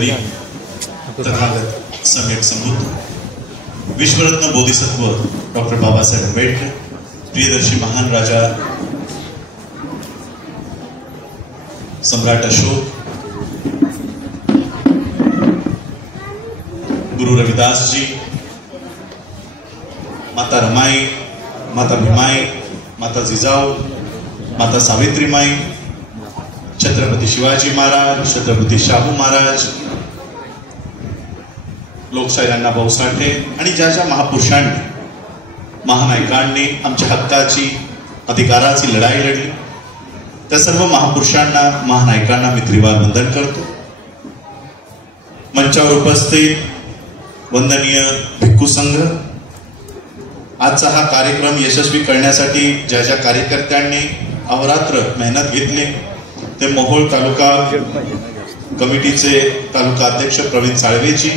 वंदनीय तथागत सम्यक संबुद्ध विश्वरत्न बोधिसत्व डॉक्टर बाबासाहेब आंबेडकर, प्रियदर्शी महान राजा सम्राट अशोक, गुरु रविदास जी, माता रमाई, माता भीमाई, माता जिजाऊ, माता सावित्रीमाई, छत्रपती शिवाजी महाराज, छत्रपती शाहू महाराज, लोकशाही अण्णाभाऊ साठे आणि ज्या ज्या महापुरुषांनी, महानायकांनी आमच्या हक्काची, अधिकाराची लढाई लढली, त्या सर्व महापुरुषांना, महानायकांना मी त्रिवार वंदन करतो. मंचावर उपस्थित वंदनीय भिक्खू संघ, आजचा हा कार्यक्रम यशस्वी करण्यासाठी ज्या ज्या कार्यकर्त्यांनी अहोरात्र मेहनत घेतली, ते मोहोळ तालुका कमिटीचे तालुका अध्यक्ष प्रवीण साळवेजी,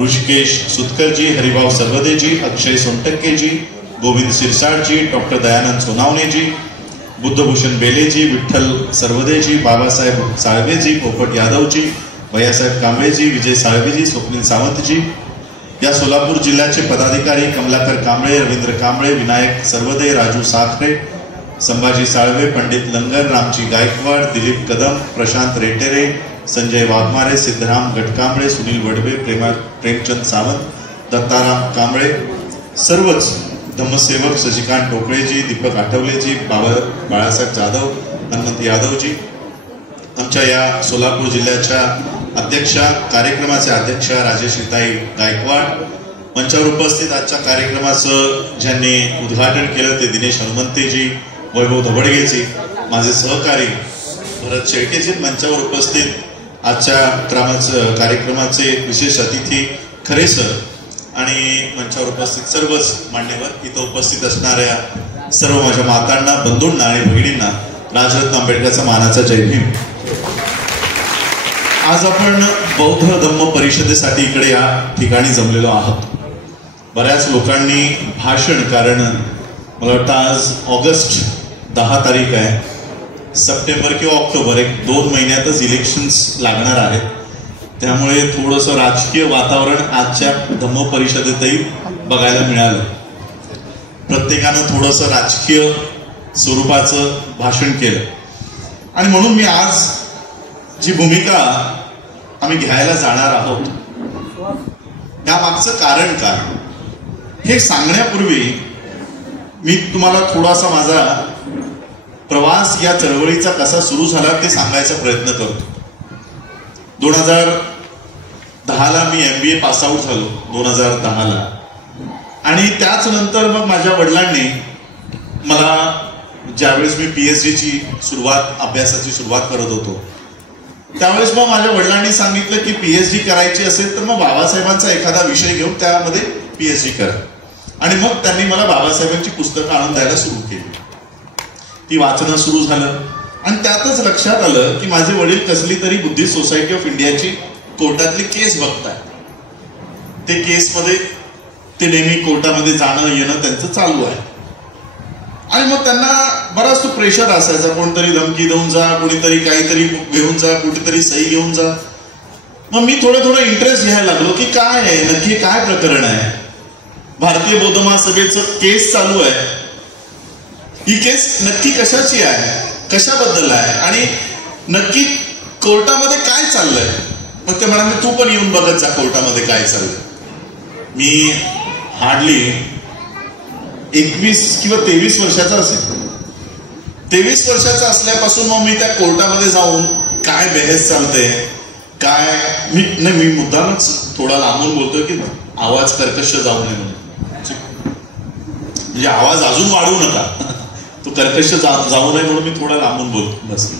ऋषिकेश सुतकरजी, हरिभाऊ सर्वदेजी, अक्षय सोनटक्केजी, गोविंद सिरसाटजी, डॉक्टर दयानंद सोनावणेजी, बुद्धभूषण बेलेजी, विठ्ठल सर्वदेजी, बाबासाहेब साळवेजी, पोपट यादवजी, भैयासाहेब कांबळेजी, विजय साळवेजी, स्वप्नील सावंतजी, या सोलापूर जिल्ह्याचे पदाधिकारी कमलाकर कांबळे, रवींद्र कांबळे, विनायक सर्वदे, राजू साखरे, संभाजी साळवे, पंडित लंगर, रामजी गायकवाड, दिलीप कदम, प्रशांत रेटेरे, संजय वाघमारे, सिद्धराम गटकांबळे, सुनील वडवे, प्रेमचंद सावंत, दत्ताराम कांबळे, सर्वच धम्मसेवक, शशिकांत टोकळेजी, दीपक आठवलेजी, बाळासाहेब जाधव, हनुमंत यादवजी, आमच्या या सोलापूर जिल्ह्याच्या अध्यक्षा, कार्यक्रमाचे अध्यक्षा राजेश्रीताई गायकवाड, मंचावर उपस्थित आजच्या कार्यक्रमाचं ज्यांनी उद्घाटन केलं ते दिनेश हनुमंतेजी, वैभव धबडगेजी, माझे सहकारी भरत शेळकेजी, मंचावर उपस्थित आजच्या कार्यक्रमाचे विशेष अतिथी खरे सर आणि मंचावर उपस्थित सर्वच मान्यवर, इथं उपस्थित असणाऱ्या सर्व माझ्या मातांना, बंधूंना आणि भगिनींना राजरत्न आंबेडकरचा मानाचा जय भीम. आज आपण बौद्ध धम्म परिषदेसाठी इकडे या ठिकाणी जमलेलो आहोत. बऱ्याच लोकांनी भाषण, कारण मला वाटतं आज ऑगस्ट 10 तारीख आहे, सप्टेंबर किंवा ऑक्टोबर, 1-2 महिन्यातच इलेक्शन्स लागणार आहेत. त्यामुळे थोडंसं राजकीय वातावरण आजच्या धम्म परिषदेतही बघायला मिळालं. प्रत्येकानं थोडंसं राजकीय स्वरूपाचं भाषण केलं आणि म्हणून मी आज जी भूमिका आम्ही घ्यायला जाणार आहोत त्यामागचं कारण काय हे सांगण्यापूर्वी मी तुम्हाला थोडासा माझा प्रवास या चळवळीचा कसा सुरू झाला ते सांगायचा प्रयत्न करतो. 2010ला मी MBA पास आउट झालो 2010ला आणि त्याच नंतर मग माझ्या वडिलांनी मला, ज्यावेळेस मी PhDची अभ्यासाची सुरुवात करत होतो त्यावेळेस मग माझ्या वडिलांनी सांगितलं की PhD करायची असेल तर मग बाबासाहेबांचा एखादा विषय घेऊन त्यामध्ये PhD करा. आणि मग त्यांनी मला बाबासाहेबांची पुस्तकं आणून द्यायला सुरू केली. ती वाचणं सुरू झालं आणि त्यातच लक्षात आलं की माझे वडील कसली तरी बुद्धिस्ट सोसायटी ऑफ इंडियाची कोर्टातली केस बघताय. ते केसमध्ये ते नेहमी कोर्टामध्ये जाणं येणं त्यांचं चालू आहे आणि मग त्यांना बराच तो प्रेशर असायचा, कोणतरी धमकी देऊन जा, कोणीतरी काहीतरी घेऊन जा, कुठेतरी सही घेऊन जा. मग मी थोडं इंटरेस्ट घ्यायला लागलो की काय आहे नक्की, काय प्रकरण आहे. भारतीय बौद्ध महासभेचं केस चालू आहे, ही केस नक्की कशाची आहे, कशाबद्दल आहे आणि नक्की कोर्टामध्ये काय चाललंय. मग ते म्हणाले तू पण येऊन बघत जा कोर्टामध्ये काय चाललंय. मी हार्डली 21 किंवा 23 वर्षाचा असेल. 23 वर्षाचा असल्यापासून मग मी त्या कोर्टामध्ये जाऊन काय बहस चालते काय, मी मुद्दामच थोडा लांबून बोलतोय की आवाज कर्कश जाऊ नये म्हणून, म्हणजे आवाज अजून वाढवू नका, तो कर्कश जाऊ नये म्हणून मी थोडा लांबून बोलतो बस.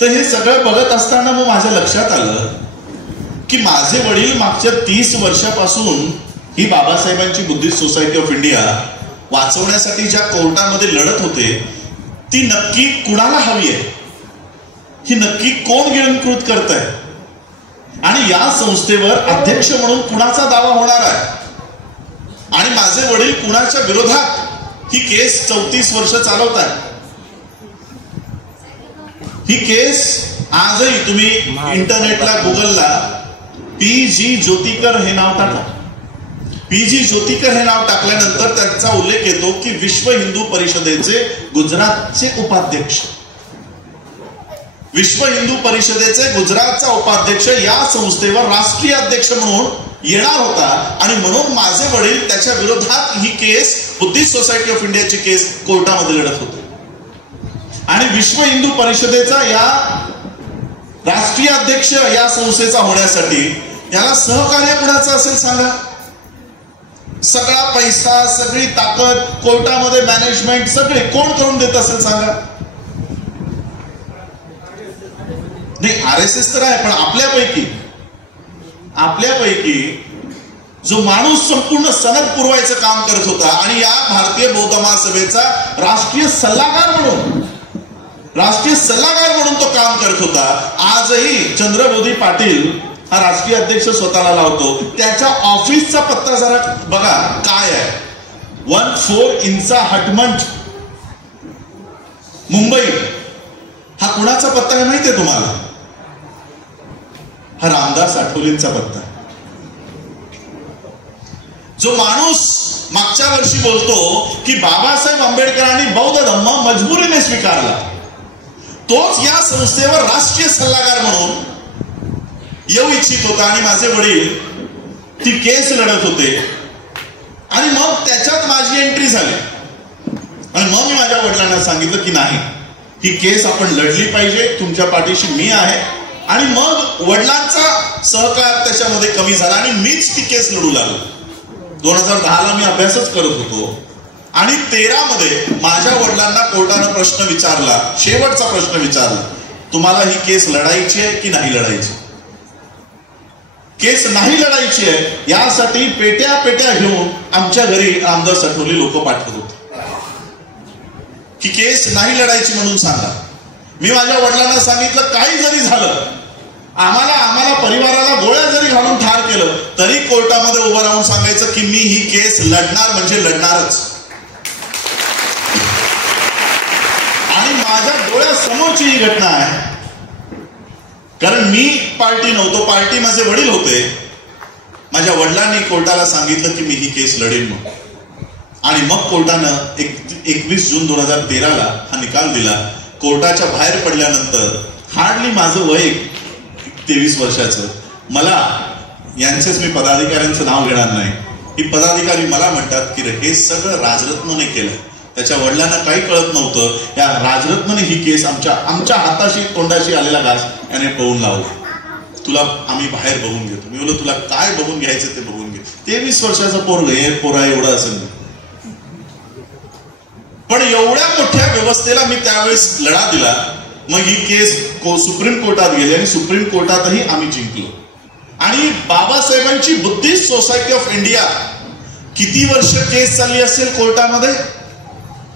तर हे सगळं बघत असताना मग माझ्या लक्षात आलं की माझे वडील मागच्या 30 वर्षापासून ही बाबासाहेबांची बुद्धिस्ट सोसायटी ऑफ इंडिया वाचवण्यासाठी ज्या कोर्टामध्ये लढत होते ती नक्की कुणाला हवी आहे, ही नक्की कोण गिळंकृत करत आहे आणि या संस्थेवर अध्यक्ष म्हणून कुणाचा दावा होणार आहे आणि माझे वडील कुणाच्या विरोधात ही केस 34 वर्ष चालवत आहे. ही केस आजही तुम्ही इंटरनेटला गुगलला पी.जी. ज्योतिकर हे नाव टाका. पी.जी. ज्योतिकर हे नाव टाकल्यानंतर त्याचा उल्लेख येतो की विश्व हिंदू परिषदेचे गुजरातचे उपाध्यक्ष, विश्व हिंदू परिषदेचे गुजरातचा उपाध्यक्ष या संस्थेवर राष्ट्रीय अध्यक्ष म्हणून येणार होता. आणि म्हणून माझे वडील त्याच्या विरोधात ही केस, बुद्धिस्ट सोसायटी ऑफ इंडियाची केस कोर्टामध्ये लढत होते. आणि विश्व हिंदू परिषदेचा या राष्ट्रीय अध्यक्ष या संस्थेचा होण्यासाठी याला सहकार्य कुणाचं असेल सांगा? सगळा पैसा, सगळी ताकद, कोर्टामध्ये मॅनेजमेंट सगळे कोण करून देत असेल सांगा? नाही, RSS तर आहे, पण आपल्यापैकी जो माणूस संपूर्ण सनद पुरवायचं काम करत होता आणि या भारतीय बौद्ध महासभेचा राष्ट्रीय सल्लागार म्हणून तो काम करत होता. आजही चंद्रबोधी पाटील हा राष्ट्रीय अध्यक्ष स्वतःला लावतो. त्याच्या ऑफिसचा पत्ता जरा बघा काय आहे. 14 इंचा हटमंट, मुंबई. हा कुणाचा पत्ता आहे माहितीये तुम्हाला? हा रामदास आठवलेंचा पत्ता. जो माणूस मागच्या वर्षी बोलतो की बाबासाहेब आंबेडकरांनी बौद्ध धम्म मजबुरीने स्वीकारला, तोच या संस्थेवर राष्ट्रीय सल्लागार म्हणून येऊ इच्छित होता. आणि माझे वडील ती केस लढत होते. आणि मग त्याच्यात माझी एंट्री झाली. आणि मग मी माझ्या वडिलांना सांगितलं की नाही, ही केस आपण लढली पाहिजे, तुमच्या पाठीशी मी आहे. आणि मग वडिलांचा सहकार त्याच्यामध्ये कमी झाला आणि मीच ती केस लढू लागलो. 2010ला मी अभ्यासच करत होतो. आणि 13 मध्ये माझ्या वडिलांना कोर्टानं प्रश्न विचारला, शेवटचा प्रश्न विचारला, तुम्हाला ही केस लढायची आहे की नाही लढायची? केस नाही लढायची आहे यासाठी पेट्या घेऊन आमच्या घरी रामदास आठवले लोक पाठवत होते की केस नाही लढायची म्हणून सांगा. मी माझ्या वडिलांना सांगितलं काही जरी झालं, आम्हाला परिवाराला गोळ्या जरी घालून ठार केलं तरी कोर्टामध्ये उभं राहून सांगायचं की मी ही केस लढणार म्हणजे लढणारच. आणि माझ्या डोळ्यासमोरची ही घटना आहे. कारण मी पार्टी नव्हतो, पार्टी माझे वडील होते. माझ्या वडिलांनी कोर्टाला सांगितलं की मी ही केस लढेन म्हणून. आणि मग कोर्टानं 21 जून 2013ला हा निकाल दिला. कोर्टाच्या बाहेर पडल्यानंतर हार्डली माझं वय 23 वर्षाचं. मला यांचेच मी पदाधिकाऱ्यांचं नाव घेणार नाही. ही पदाधिकारी मला म्हणतात की हे सगळं राजरत्नने केलं. त्याच्या वडिलांना काही कळत नव्हतं. या राजरत्नने ही केस आमच्या हाताशी तोंडाशी आलेला घास याने पळून लावला. तुला आम्ही बाहेर बघून घेतो. मी बोललो तुला काय बघून घ्यायचं ते बघून घे. 23 वर्षाचा पोरा एवढा असेल. पण एवढ्या मोठ्या व्यवस्थेला मी त्यावेळेस लढा दिला. मग ही केस सुप्रीम कोर्टात गेली आणि सुप्रीम कोर्टातही आम्ही जिंकलो. आणि बाबासाहेबांची बुद्धिस्ट सोसायटी ऑफ इंडिया किती वर्ष केस चालली असेल कोर्टामध्ये?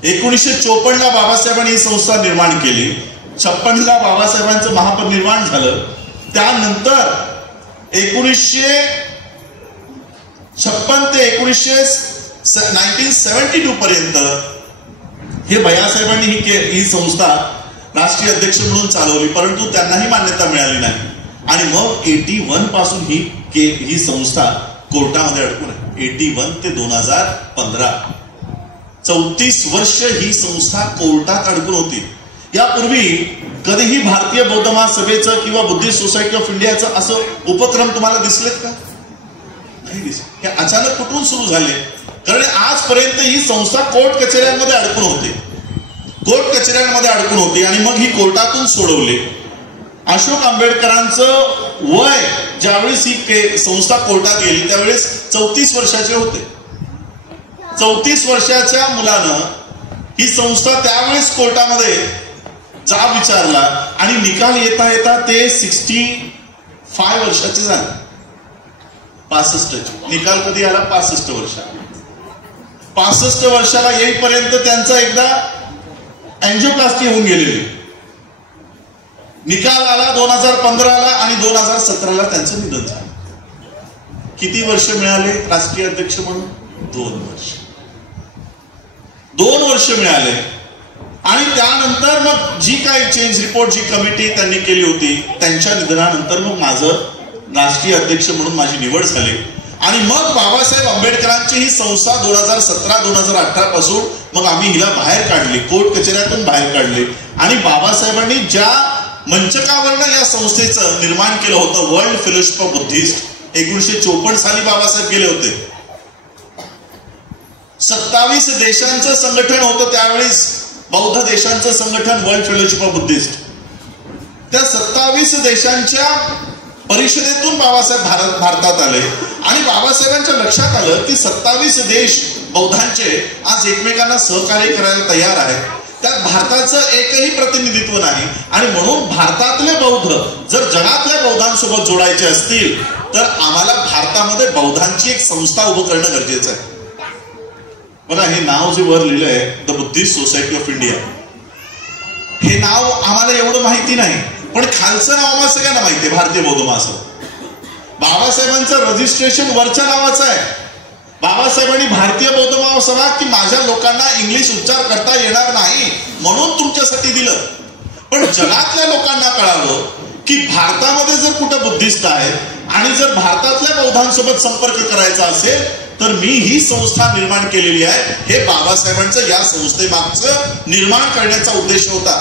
1954ला बाबासाहेबांनी ही संस्था निर्माण केली. 56ला बाबासाहेबांचं महापरिनिर्वाण झालं. त्यानंतर 1956 ते 1972 पर्यंत हे भैयासाहेबांनी ही संस्था राष्ट्रीय अध्यक्ष म्हणून चालवली, परंतु त्यांनाही मान्यता मिळाली नाही. आणि मग 81 पासून ही संस्था कोर्टामध्ये अडकून आहे. 81 ते 2015 34 वर्ष ही संस्था कोर्टात अडकून होती. यापूर्वी कधीही भारतीय बौद्ध महासभेचं किंवा बुद्धिस्ट सोसायटी ऑफ इंडियाचं असं उपक्रम तुम्हाला दिसलेत का? नाही दिसले. हे अचानक कुठून सुरू झाले? कारण आजपर्यंत ही संस्था कोर्ट कचेऱ्यांमध्ये अडकून होती. आणि मग ही कोर्टातून सोडवली. अशोक आंबेडकरांचं वय ज्यावेळेस ही संस्था कोर्टात गेली त्यावेळेस 34 वर्षाचे होते. 34 वर्षाच्या मुलानं ही संस्था त्यावेळेस कोर्टामध्ये जाब विचारला आणि निकाल येता येता ते 65 वर्षाचे झाले. 65 निकाल कधी आला? 65 वर्ष. 65 वर्षाला येईपर्यंत त्यांचा एकदा अँजिओप्लास्टी होऊन गेलेली. निकाल आला 2015ला आणि 2017ला त्यांचं निधन झालं. किती वर्ष मिळाले राष्ट्रीय अध्यक्ष म्हणून? 2 वर्ष. 2 वर्ष मिळाले. आणि त्यानंतर मग जी काही चेंज रिपोर्ट जी कमिटी त्यांनी केली होती त्यांच्या निधनानंतर मग माझं राष्ट्रीय अध्यक्ष म्हणून माझी निवड झाली. आणि मग बाबासाहेब आंबेडकरांची ही संस्था 2017-2018 पासून मग आम्ही हिला बाहेर काढली, कोर्ट कचेऱ्यातून बाहेर काढली. आणि बाबासाहेबांनी ज्या मंचकावरनं या संस्थेचं निर्माण केलं होतं, वर्ल्ड फेलोशिप ऑफ बुद्धिस्ट, 1954 साली बाबासाहेब गेले होते. 27 देशांचं संघटन होतं त्यावेळेस, बौद्ध देशांचं संघटन वर्ल्ड फेलोशिप ऑफ बुद्धिस्ट. त्या 27 देशांच्या परिषदेतून बाबासाहेब भारतात आले. आणि बाबासाहेबांच्या लक्षात आलं की 27 देश बौद्धांचे आज एकमेकांना सहकार्य करायला तयार आहेत, त्यात भारताचं एकही प्रतिनिधित्व नाही. आणि म्हणून भारतातले बौद्ध जर जगातल्या बौद्धांसोबत जोडायचे असतील तर आम्हाला भारतामध्ये बौद्धांची एक संस्था उभं करणं गरजेचं आहे. बघा, हे नाव जे वर लिहिलंय, the Buddhist society of India, हे नाव आम्हाला एवढं माहिती नाही, पण खालचं नाव आम्हाला सगळ्यांना माहिती आहे, भारतीय बौद्ध महासभा. बाबासाहेबांचं रजिस्ट्रेशन वरच्या नावाचं आहे. बाबासाहेबांनी भारतीय बौद्ध महासभा की माझ्या लोकांना इंग्लिश उच्चार करता येणार नाही म्हणून तुमच्यासाठी दिलं. पण जगातल्या लोकांना कळालं की भारतामध्ये जर कुठं बुद्धिस्ट आहेत आणि जर भारतातल्या बौद्धांसोबत संपर्क करायचा असेल तर मी ही संस्था निर्माण केलेली आहे. हे बाबासाहेबांचं या संस्थेमागचं निर्माण करण्याचा उद्देश होता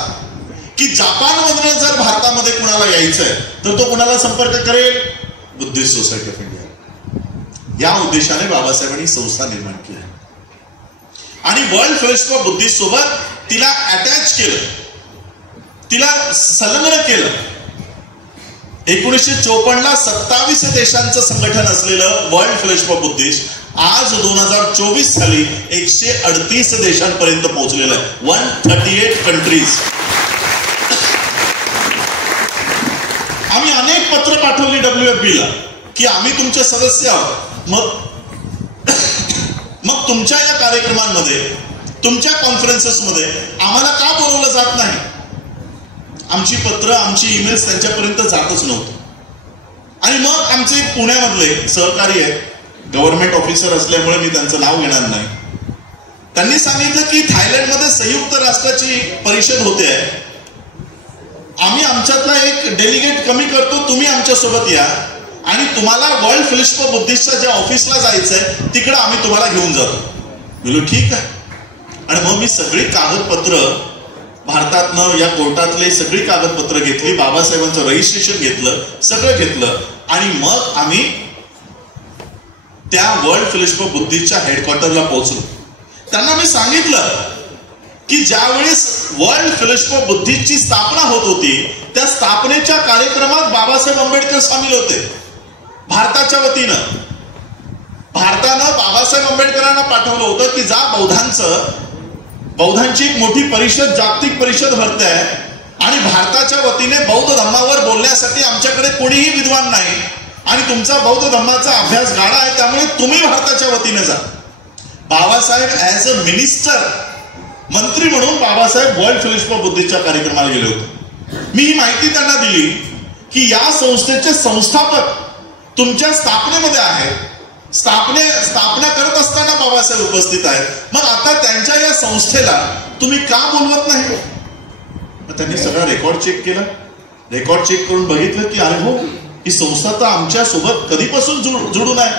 की जापानमधनं जर भारतामध्ये कुणाला यायचंय तर तो कुणाला संपर्क करेल, बुद्धिस्ट सोसायटी ऑफ इंडिया. या उद्देशाने बाबासाहेबांनी संस्था निर्माण केली आणि वर्ल्ड फेलोशिप ऑफ बुद्धिस्ट सोबत तिला अटॅच केलं, तिला संलग्न केलं. 1954ला 27 देशांचं संघटन असलेलं वर्ल्ड फेलोशिप ऑफ बुद्धिस्ट आज 2024 साली 138 देशांपर्यंत पोहोचलेलं आहे. 138 कंट्रीज. आम्ही अनेक पत्र पाठवली WFB ला की आम्ही तुमचे सदस्य आहोत. मग तुमच्या या कार्यक्रमांमध्ये, तुमच्या कॉन्फरन्सेसमध्ये आम्हाला का बोलवलं जात नाही? आमची पत्र, आमची ईमेल्स त्यांच्यापर्यंत जातच नव्हतं. आणि मग आमचे पुण्यामधले सहकारी आहेत, गव्हर्नमेंट ऑफिसर असल्यामुळे मी त्यांचं नाव घेणार नाही, त्यांनी सांगितलं की थायलंडमध्ये संयुक्त राष्ट्राची परिषद होते आहे, आम्ही आमच्यातला एक डेलिगेट कमी करतो, तुम्ही आमच्यासोबत या आणि तुम्हाला वर्ल्ड फेलोशिप ऑफ बुद्धिस्टच्या ज्या ऑफिसला जायचंय तिकडे आम्ही तुम्हाला घेऊन जातो. बोललो ठीक आहे. आणि मग मी सगळी कागदपत्र भारतातनं, या कोर्टातले सगळी कागदपत्र घेतली, बाबासाहेबांचं रजिस्ट्रेशन घेतलं, सगळं घेतलं आणि मग आम्ही त्या वर्ल्ड फेलोशिप ऑफ बुद्धिस्टच्या हेडक्वार्टरला पोहोचलो. त्यांना मी सांगितलं की ज्यावेळेस वर्ल्ड फेलोशिप ऑफ बुद्धिस्टची स्थापना होत होती त्या स्थापनेच्या कार्यक्रमात बाबासाहेब आंबेडकर सामील होते. भारताच्या वतीनं भारतानं बाबासाहेब आंबेडकरांना पाठवलं होतं की जा बौद्धांची एक मोठी परिषद, जागतिक परिषद भरते आहे आणि भारताच्या वतीने बौद्ध धर्मावर बोलण्यासाठी आमच्याकडे कोणीही विद्वान नाही आणि तुमचा बौद्ध धर्माचा अभ्यास गाढा आहे, त्यामुळे तुम्ही भारताच्या वतीने जा. बाबासाहेब ऍज अ मिनिस्टर, मंत्री म्हणून बाबासाहेब वर्ल्ड फेलोशिप ऑफ बुद्धिस्टच्या कार्यक्रमाला गेले होते. मी ही माहिती त्यांना दिली की या संस्थेचे संस्थापक तुमच्या स्थापनेमध्ये आहेत, स्थापना करत असताना बाबासाहेब उपस्थित आहेत, मग आता त्यांच्या या संस्थेला तुम्ही का बोलवत नाही? त्यांनी सगळा रेकॉर्ड चेक केला. रेकॉर्ड चेक करून बघितलं की अरे हो, ही संस्था तर आमच्या सोबत कधीपासून जुडून आहे,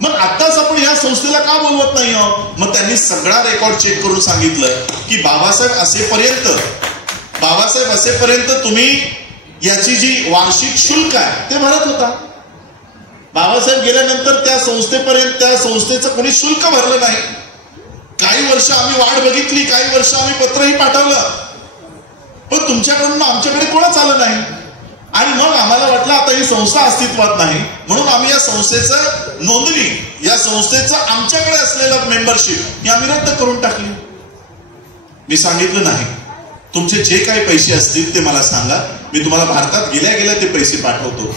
मग आत्ताच आपण या संस्थेला का बोलवत नाही आहोत? मग त्यांनी सगळा रेकॉर्ड चेक करून सांगितलं की बाबासाहेब असेपर्यंत तुम्ही याची जी वार्षिक शुल्क आहे ते भरत होता. बाबासाहेब गेल्यानंतर त्या संस्थेचं कोणी शुल्क भरलं नाही. काही वर्ष आम्ही वाट बघितली, काही वर्ष आम्ही पत्रही पाठवलं, पण तुमच्याकडून आमच्याकडे कोणच आलं नाही. आणि मग आम्हाला वाटलं आता ही संस्था अस्तित्वात नाही, म्हणून आम्ही या संस्थेचं नोंदणी, या संस्थेचं आमच्याकडे असलेलं मेंबरशिप ही आम्ही रद्द करून टाकली. मी सांगितलं नाही, तुमचे जे काही पैसे असतील ते मला सांगा, मी तुम्हाला भारतात गेल्या गेल्या ते पैसे पाठवतो.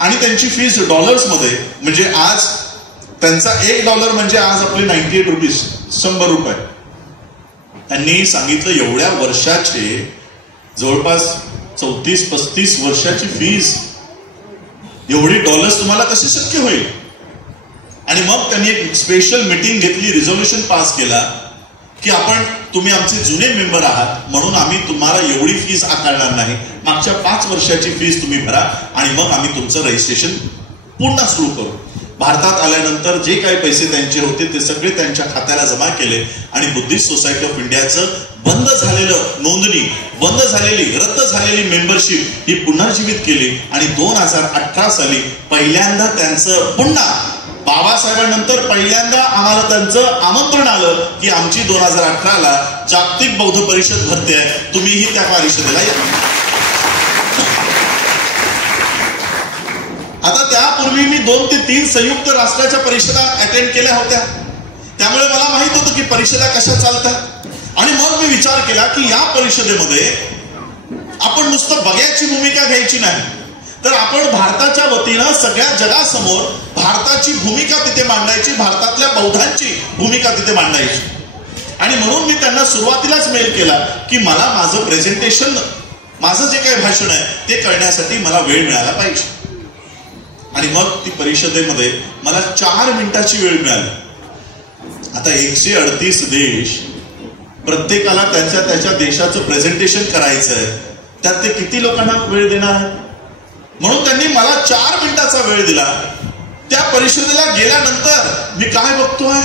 आणि त्यांची फीस डॉलर्समध्ये, म्हणजे आज त्यांचा $1 म्हणजे आज आपले 98 रुपीज, 100 रुपये. त्यांनी सांगितलं एवढ्या वर्षाचे, जवळपास 34-35 वर्षाची फीस, एवढी डॉलर्स तुम्हाला कसे शक्य होईल? आणि मग त्यांनी एक स्पेशल मीटिंग घेतली, रिझोल्युशन पास केला की आपण तुम्ही आमचे जुने मेंबर आहात म्हणून आम्ही तुम्हाला एवढी फीस आकारणार नाही, मागच्या 5 वर्षाची फीस तुम्ही भरा आणि मग आम्ही तुमचं रजिस्ट्रेशन पुन्हा सुरू करू. भारतात आल्यानंतर जे काही पैसे त्यांचे होते ते सगळे त्यांच्या खात्याला जमा केले आणि बुद्धिस्ट सोसायटी ऑफ इंडियाचं बंद झालेलं नोंदणी, बंद झालेली, रद्द झालेली मेंबरशिप ही पुनर्जीवित केली आणि 2018 साली पहिल्यांदा त्यांचं पुन्हा बाबासाहेबांनंतर पहिल्यांदा आम्हाला त्यांचं आमंत्रण आलं की आमची 2018ला जागतिक बौद्ध परिषद भरते आहे, तुम्हीही त्या परिषदेला या. आता त्यापूर्वी मी 2 ते 3 संयुक्त राष्ट्राच्या परिषदा अटेंड केल्या होत्या, त्यामुळे मला माहित होतं की परिषदा कशा चालतात. आणि मग मी विचार केला की या परिषदेमध्ये आपण नुसतं बघ्याची भूमिका घ्यायची नाही, तर आपण भारताच्या वतीनं सगळ्या जगासमोर भारताची भूमिका तिथे मांडायची, भारतातल्या बौद्धांची भूमिका तिथे मांडायची. आणि म्हणून मी त्यांना सुरुवातीलाच मेल केला की मला माझं प्रेझेंटेशन, माझं जे काही भाषण आहे ते करण्यासाठी मला वेळ मिळाला पाहिजे. आणि मग ती परिषदेमध्ये मला 4 मिनिटाची वेळ मिळाली. आता 138 देश, प्रत्येकाला त्याच्या देशाचं प्रेझेंटेशन करायचं आहे, त्यात ते किती लोकांना वेळ देणार आहे. म्हणून त्यांनी मला 4 मिनिटाचा वेळ दिला. त्या परिषदेला गेल्यानंतर मी काय बघतोय,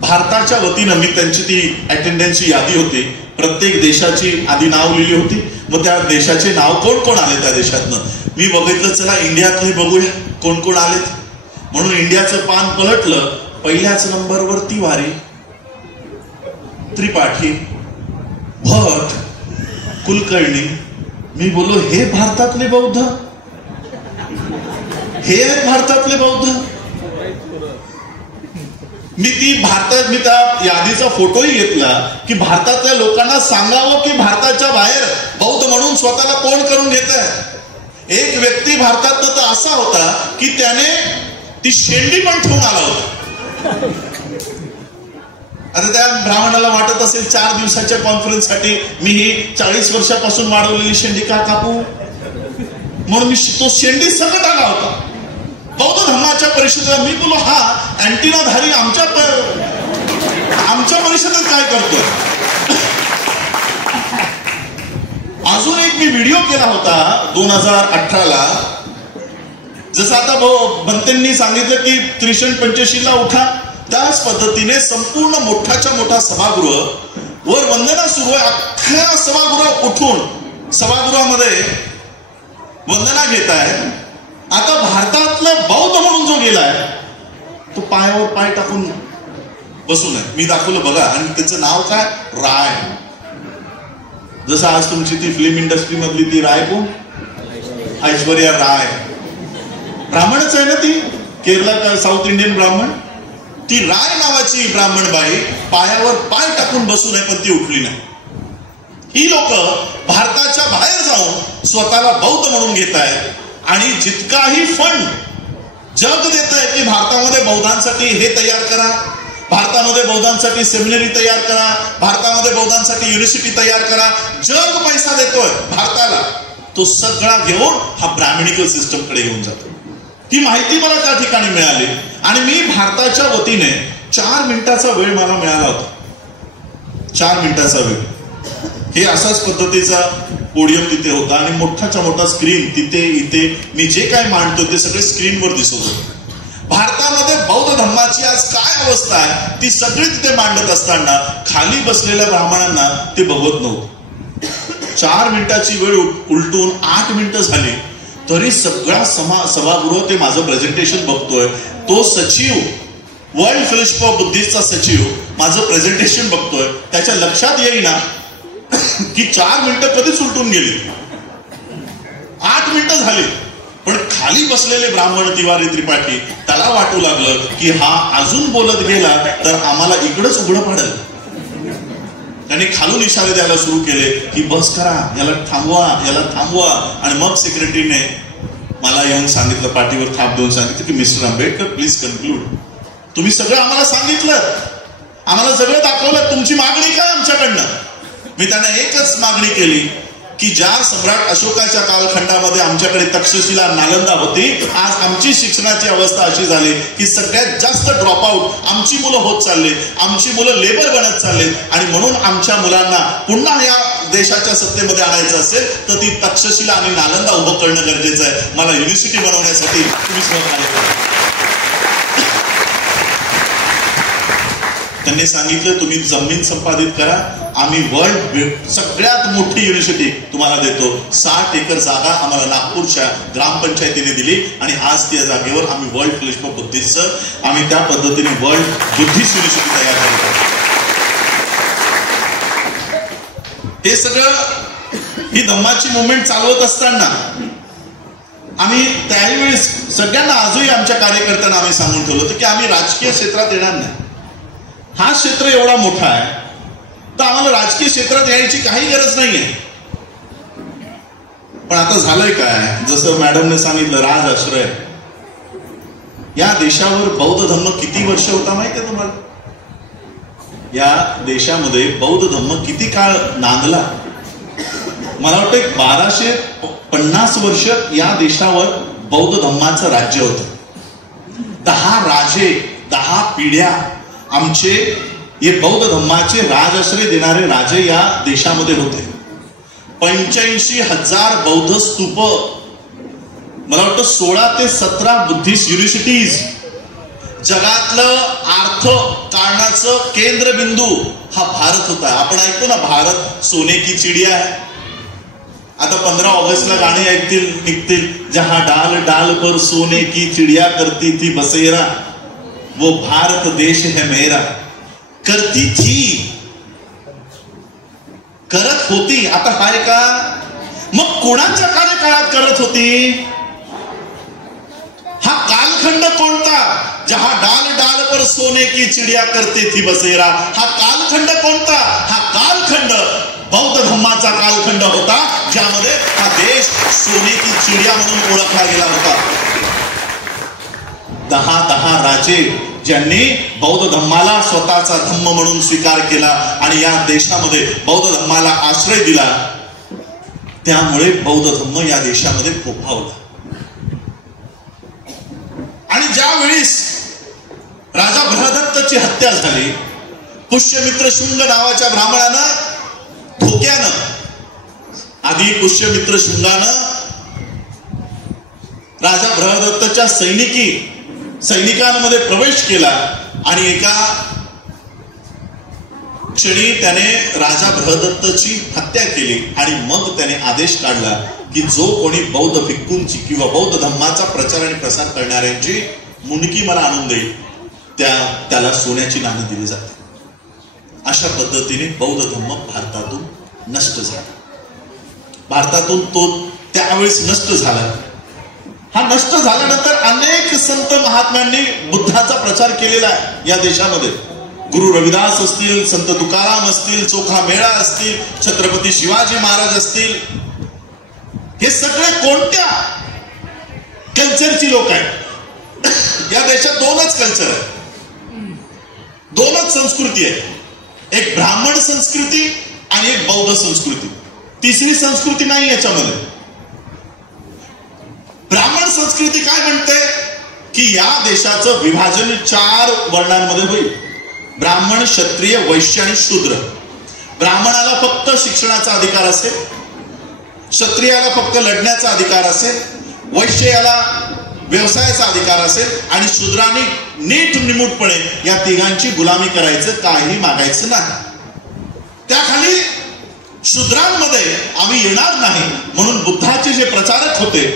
भारताच्या वतीनं मी त्यांची ती अटेंडन्सची यादी होती, प्रत्येक देशाची आधी नाव लिहिली होती, मग त्या देशाचे नाव कोण कोण आले त्या देशातनं मी बघितलं, चला इंडियातले बघूया कोण कोण आलेत. म्हणून इंडियाचं पान पलटलं, पहिल्याच नंबरवर तिवारी, त्रिपाठी, भट, कुलकर्णी. मी बोललो हे भारतातले बौद्ध, हे आहेत भारतातले बौद्ध. मी त्या यादीचा फोटोही घेतला की भारतातल्या लोकांना सांगावं की भारताच्या बाहेर बौद्ध म्हणून स्वतःला कोण करून घेत आहे. एक व्यक्ती भारतातला तर असा होता की त्याने ती शेंडी पण ठेवून आला होता. आता त्या ब्राह्मणाला वाटत असेल 4 दिवसाच्या कॉन्फरन्ससाठी मी ही 40 वर्षापासून वाढवलेली शेंडी का कापू, म्हणून मी तो शेंडी सकट आला होता बौद्ध धर्माच्या परिषदेला. मी बोललो हा अँटिनाधारी आमच्या परिषदेत काय करतोय. अजून एक मी व्हिडिओ केला होता 2018ला, जसं आता बंतेंनी सांगितलं की 385 ला उठा, त्याच पद्धतीने संपूर्ण मोठाच्या मोठा सभागृह वर वंदना सुरू आहे. अख्ख्या सभागृह उठून सभागृहामध्ये वंदना घेत आहे. आता भारतातला बौद्ध म्हणून जो गेलाय तो पायावर पाय टाकून बसून आहे. मी दाखवलं बघा, आणि त्याचं नाव काय, राय. जसं आज तुमची ती फिल्म इंडस्ट्री मधली ती राय कोण, ऐश्वर्या राय, ब्राह्मणच आहे ना ती, केरला साऊथ इंडियन ब्राह्मण. ती राय नावाची ब्राह्मण बाई पायावर पाय टाकून बसून आहे, पण ती उठली नाही. ही लोक भारताच्या बाहेर जाऊन स्वतःला बौद्ध म्हणून घेत आहेत आणि जितकाही फंड जग देत आहे की भारतामध्ये बौद्धांसाठी हे तयार करा, भारतामध्ये बौद्धांसाठी सेमिनरी तयार करा, भारतामध्ये बौद्धांसाठी युनिव्हर्सिटी तयार करा, जग पैसा देतोय भारताला, तो सगळा घेऊन हा ब्राह्मणिकल सिस्टम कडे घेऊन जातो. ती माहिती मला त्या ठिकाणी मिळाली आणि मी भारताच्या वतीने 4 मिनिटाचा वेळ मला मिळाला होता. 4 मिनिटाचा वेळ. हे असाच पद्धतीचा पोडियम तिथे होता आणि मोठाच्या मोठा स्क्रीन तिथे इथे मी जे काय मांडतो ते सगळे स्क्रीनवर दिसत होते. भारतामध्ये बौद्ध धर्माची आज काय अवस्था आहे ती सगळी तिथे मांडत असताना खाली बसलेल्या ब्राह्मणांना ते बघवत नव्हतं. 4 मिनिटाची वेळ उलटून 8 मिनिटं झाली तरी सगळा सभागृह ते माझं प्रेझेंटेशन बघतोय. तो सचिव, वर्ल्ड फेलोशिप ऑफ बुद्धिस्टचा सचिव माझं प्रेझेंटेशन बघतोय. त्याच्या लक्षात येईना की 4 मिनिटं कधीच उलटून गेली, 8 मिनिटं झाली. पण खाली बसलेले ब्राह्मण तिवारी त्रिपाठी त्याला वाटू लागलं की हा अजून बोलत गेला तर आम्हाला इकडंच उघडं पडेल. त्यांनी खालून इशारे द्यायला सुरू केले की बस करा, याला थांबवा, याला थांबवा. आणि मग सेक्रेटरीने मला येऊन सांगितलं, पाठीवर थाप देऊन सांगितलं की मिस्टर आंबेडकर प्लीज कन्क्लूड. तुम्ही सगळं आम्हाला सांगितलं, आम्हाला सगळं दाखवलं, तुमची मागणी काय आमच्याकडनं. मी त्यांना एकच मागणी केली की ज्या सम्राट अशोकाच्या कालखंडामध्ये आमच्याकडे तक्षशिला नालंदा होती, आज आमची शिक्षणाची अवस्था अशी झाली की सगळ्यात जास्त ड्रॉपआउट आमची मुलं होत चालले, आमची मुलं लेबर बनत चालले. आणि म्हणून आमच्या मुलांना पुन्हा या देशाच्या सत्तेमध्ये आणायचं असेल तर ती तक्षशिला आणि नालंदा उभं करणं गरजेचं आहे. मला युनिव्हर्सिटी बनवण्यासाठी तुम्ही सहकार्य करा. त्यांनी सांगितलं तुम्ही जमीन संपादित करा, आम्ही वर्ल्ड सगळ्यात मोठी युनिव्हर्सिटी तुम्हाला देतो. 60 एकर जागा आम्हाला नागपूरच्या ग्रामपंचायतीने दिली आणि आज त्या जागेवर आम्ही वर्ल्ड कॉलेज ऑफ बुद्धिस्ट आम्ही त्या पद्धतीने वर्ल्ड बुद्धिस्ट युनिव्हर्सिटी तयार करतो. हे सगळं ही धम्माची मुवमेंट चालवत असताना आम्ही त्यावेळी सगळ्यांना आजही आमच्या कार्यकर्त्यांना आम्ही सांगून ठेवलं होतं की आम्ही राजकीय क्षेत्रात येणार नाही. हा क्षेत्र एवढा मोठा आहे तर आम्हाला राजकीय क्षेत्रात यायची काही गरज नाहीये. पण आता झालंय काय, जसं मॅडमने सांगितलं, राजआश्रय. या देशावर बौद्ध धम्म किती वर्ष होता माहितीये तुम्हाला? या देशामध्ये बौद्ध धम्म किती काळ नांदला? मला वाटतं 1250 वर्ष या देशावर बौद्ध धम्माचं राज्य होतं. 10 राजे, 10 पिढ्या आमचे हे बौद्ध धम्माचे राजआश्रय देणारे राजे या देशामध्ये होते. 85,000 बौद्ध स्तूप, मला वाटतं 16 ते 17 बुद्धिस्ट युनिव्हर्सिटीज. जगातलं अर्थ काढण्याचं केंद्रबिंदू हा भारत होता. आपण ऐकतो ना, भारत सोने की चिडिया आहे. आता 15 ऑगस्टला गाणी निघतील, जहां डाल डाल पर सोने की चिडिया करती थी बसेरा, वो भारत देश है मेरा. करती थी, करत होती. आता काय का, मग कोणाच्या कार्यकाळात करत होती? हा कालखंड कोणता? जहां डाल डाल पर सोने की चिडिया करती थी बसेरा. हा कालखंड कोणता? हा कालखंड बौद्ध धम्माचा कालखंड होता, ज्यामध्ये हा देश सोने की चिडिया म्हणून ओळखला गेला होता. 10 राजे ज्यांनी बौद्ध धम्माला स्वतःचा धम्म म्हणून स्वीकार केला आणि या देशामध्ये बौद्ध धम्माला आश्रय दिला, त्यामुळे बौद्ध धम्म या देशामध्ये फोफावला. आणि ज्यावेळेस राजा बृहदत्तची हत्या झाली, पुष्यमित्र शुंग नावाच्या ब्राह्मणानं धोक्यानं, आधी पुष्यमित्र शुंगानं राजा बृहदत्तच्या सैनिकांमध्ये प्रवेश केला आणि एका क्षणी त्याने राजा बृहदत्तची हत्या केली. आणि मग त्याने आदेश काढला की जो कोणी बौद्ध भिक्खूंची किंवा बौद्ध धम्माचा प्रचार आणि प्रसार करणाऱ्यांची मुंडकी मला आणून देईल, त्याला सोन्याची नाणं दिली जाते. अशा पद्धतीने बौद्ध धम्म भारतातून नष्ट झाला. भारतातून तो त्यावेळेस नष्ट झाला. हा नष्ट झाल्यानंतर अनेक संत महात्म्यांनी बुद्धाचा प्रचार केलेला आहे या देशामध्ये. गुरु रविदास असतील, संत तुकाराम असतील, चोखा मेळा असतील, छत्रपती शिवाजी महाराज असतील, हे सगळे कोणत्या कल्चरची लोक आहेत? या देशात 2च कल्चर आहे, 2च संस्कृती आहे. एक ब्राह्मण संस्कृती आणि एक बौद्ध संस्कृती. तिसरी संस्कृती नाही याच्यामध्ये. ब्राह्मण संस्कृती काय म्हणते की या देशाचं विभाजन 4 वर्णांमध्ये होईल: ब्राह्मण, क्षत्रिय, वैश्य आणि शूद्र. ब्राह्मणाला फक्त शिक्षणाचा अधिकार असेल, क्षत्रियाला फक्त लढण्याचा अधिकार असेल, वैश्याला व्यवसायाचा अधिकार असेल आणि शूद्रांनी नीट निमूटपणे या तिघांची गुलामी करायचं, काही मागायचं नाही. त्याखाली शूद्रांमध्ये आम्ही येणार नाही म्हणून बुद्धाचे जे प्रचारक होते,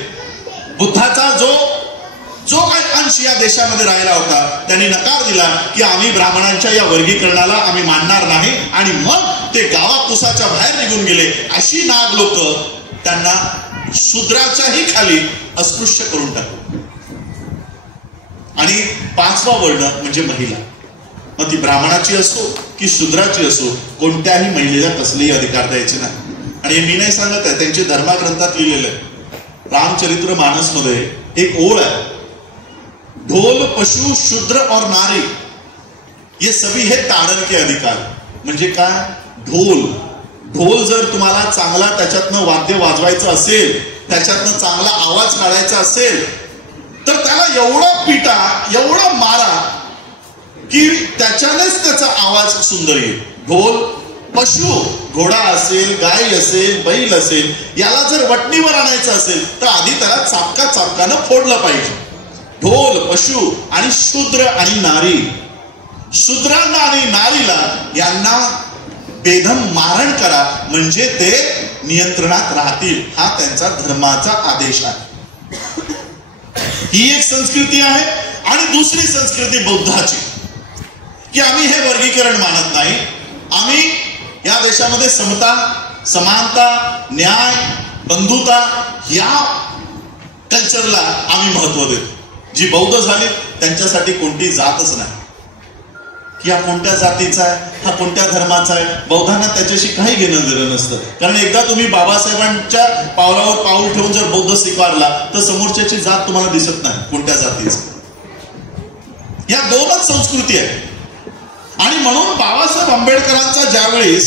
बुद्धाचा जो काही अंश या देशामध्ये राहिला होता, त्यांनी नकार दिला की आम्ही ब्राह्मणांच्या या वर्गीकरणाला आम्ही मानणार नाही. आणि मग ते गावाकुसाच्या बाहेर निघून गेले. अशी नाग लोक त्यांना शूद्राच्याही खाली अस्पृश्य करून टाकले. आणि 5वा वर्ण म्हणजे महिला, मग ती ब्राह्मणाची असो की शूद्राची असो, कोणत्याही महिलेला कसलेही अधिकार द्यायचे नाही. आणि हे मी नाही सांगत आहे, त्यांचे धर्मग्रंथात लिहिलेलं आहे. रामचरित्र मानसमध्ये एक ओळ आहे, ढोल पशु शूद्र और नारी ये सभी है ताड़न के अधिकार. म्हणजे काय? ढोल, ढोल जर तुम्हाला चांगला त्याच्यातनं वाद्य वाजवायचं असेल, त्याच्यातनं चांगला आवाज काढायचा असेल, तर त्याला एवढा पिटा, एवढा मारा की त्याच्यानेच त्याचा आवाज सुंदर येईल. ढोल पशु, घोडा असेल, गाय असेल, बैल असेल, याला जर वटणीवर आणायचं असेल तर आधी त्याला चापकानं फोडलं पाहिजे. ढोल, पशु आणि शूद्र आणि नारी, शूद्रांना आणि नारीला यांना बेदम मारण करा, म्हणजे ते नियंत्रणात राहतील. हा त्यांचा धर्माचा आदेश आहे. ही एक संस्कृती आहे. आणि दुसरी संस्कृती बौद्धाची, की आम्ही हे वर्गीकरण मानत नाही. आम्ही या देशामध्ये समता, समानता, न्याय, बंधुता या कल्चरला आम्ही महत्व देतो. जी बौद्ध झाली त्यांच्यासाठी कोणती जातच नाही, की हा कोणत्या जातीचा आहे, हा कोणत्या धर्माचा आहे. बौद्धांना त्याच्याशी काही घेणं देणं नसतं. कारण एकदा तुम्ही बाबासाहेबांच्या पावलावर पाऊल ठेवून जर बौद्ध स्वीकारला तर समोरच्याची जात तुम्हाला दिसत नाही कोणत्या जातीची. या दोनच संस्कृती आहेत. आणि म्हणून बाबासाहेब आंबेडकरांचा ज्यावेळेस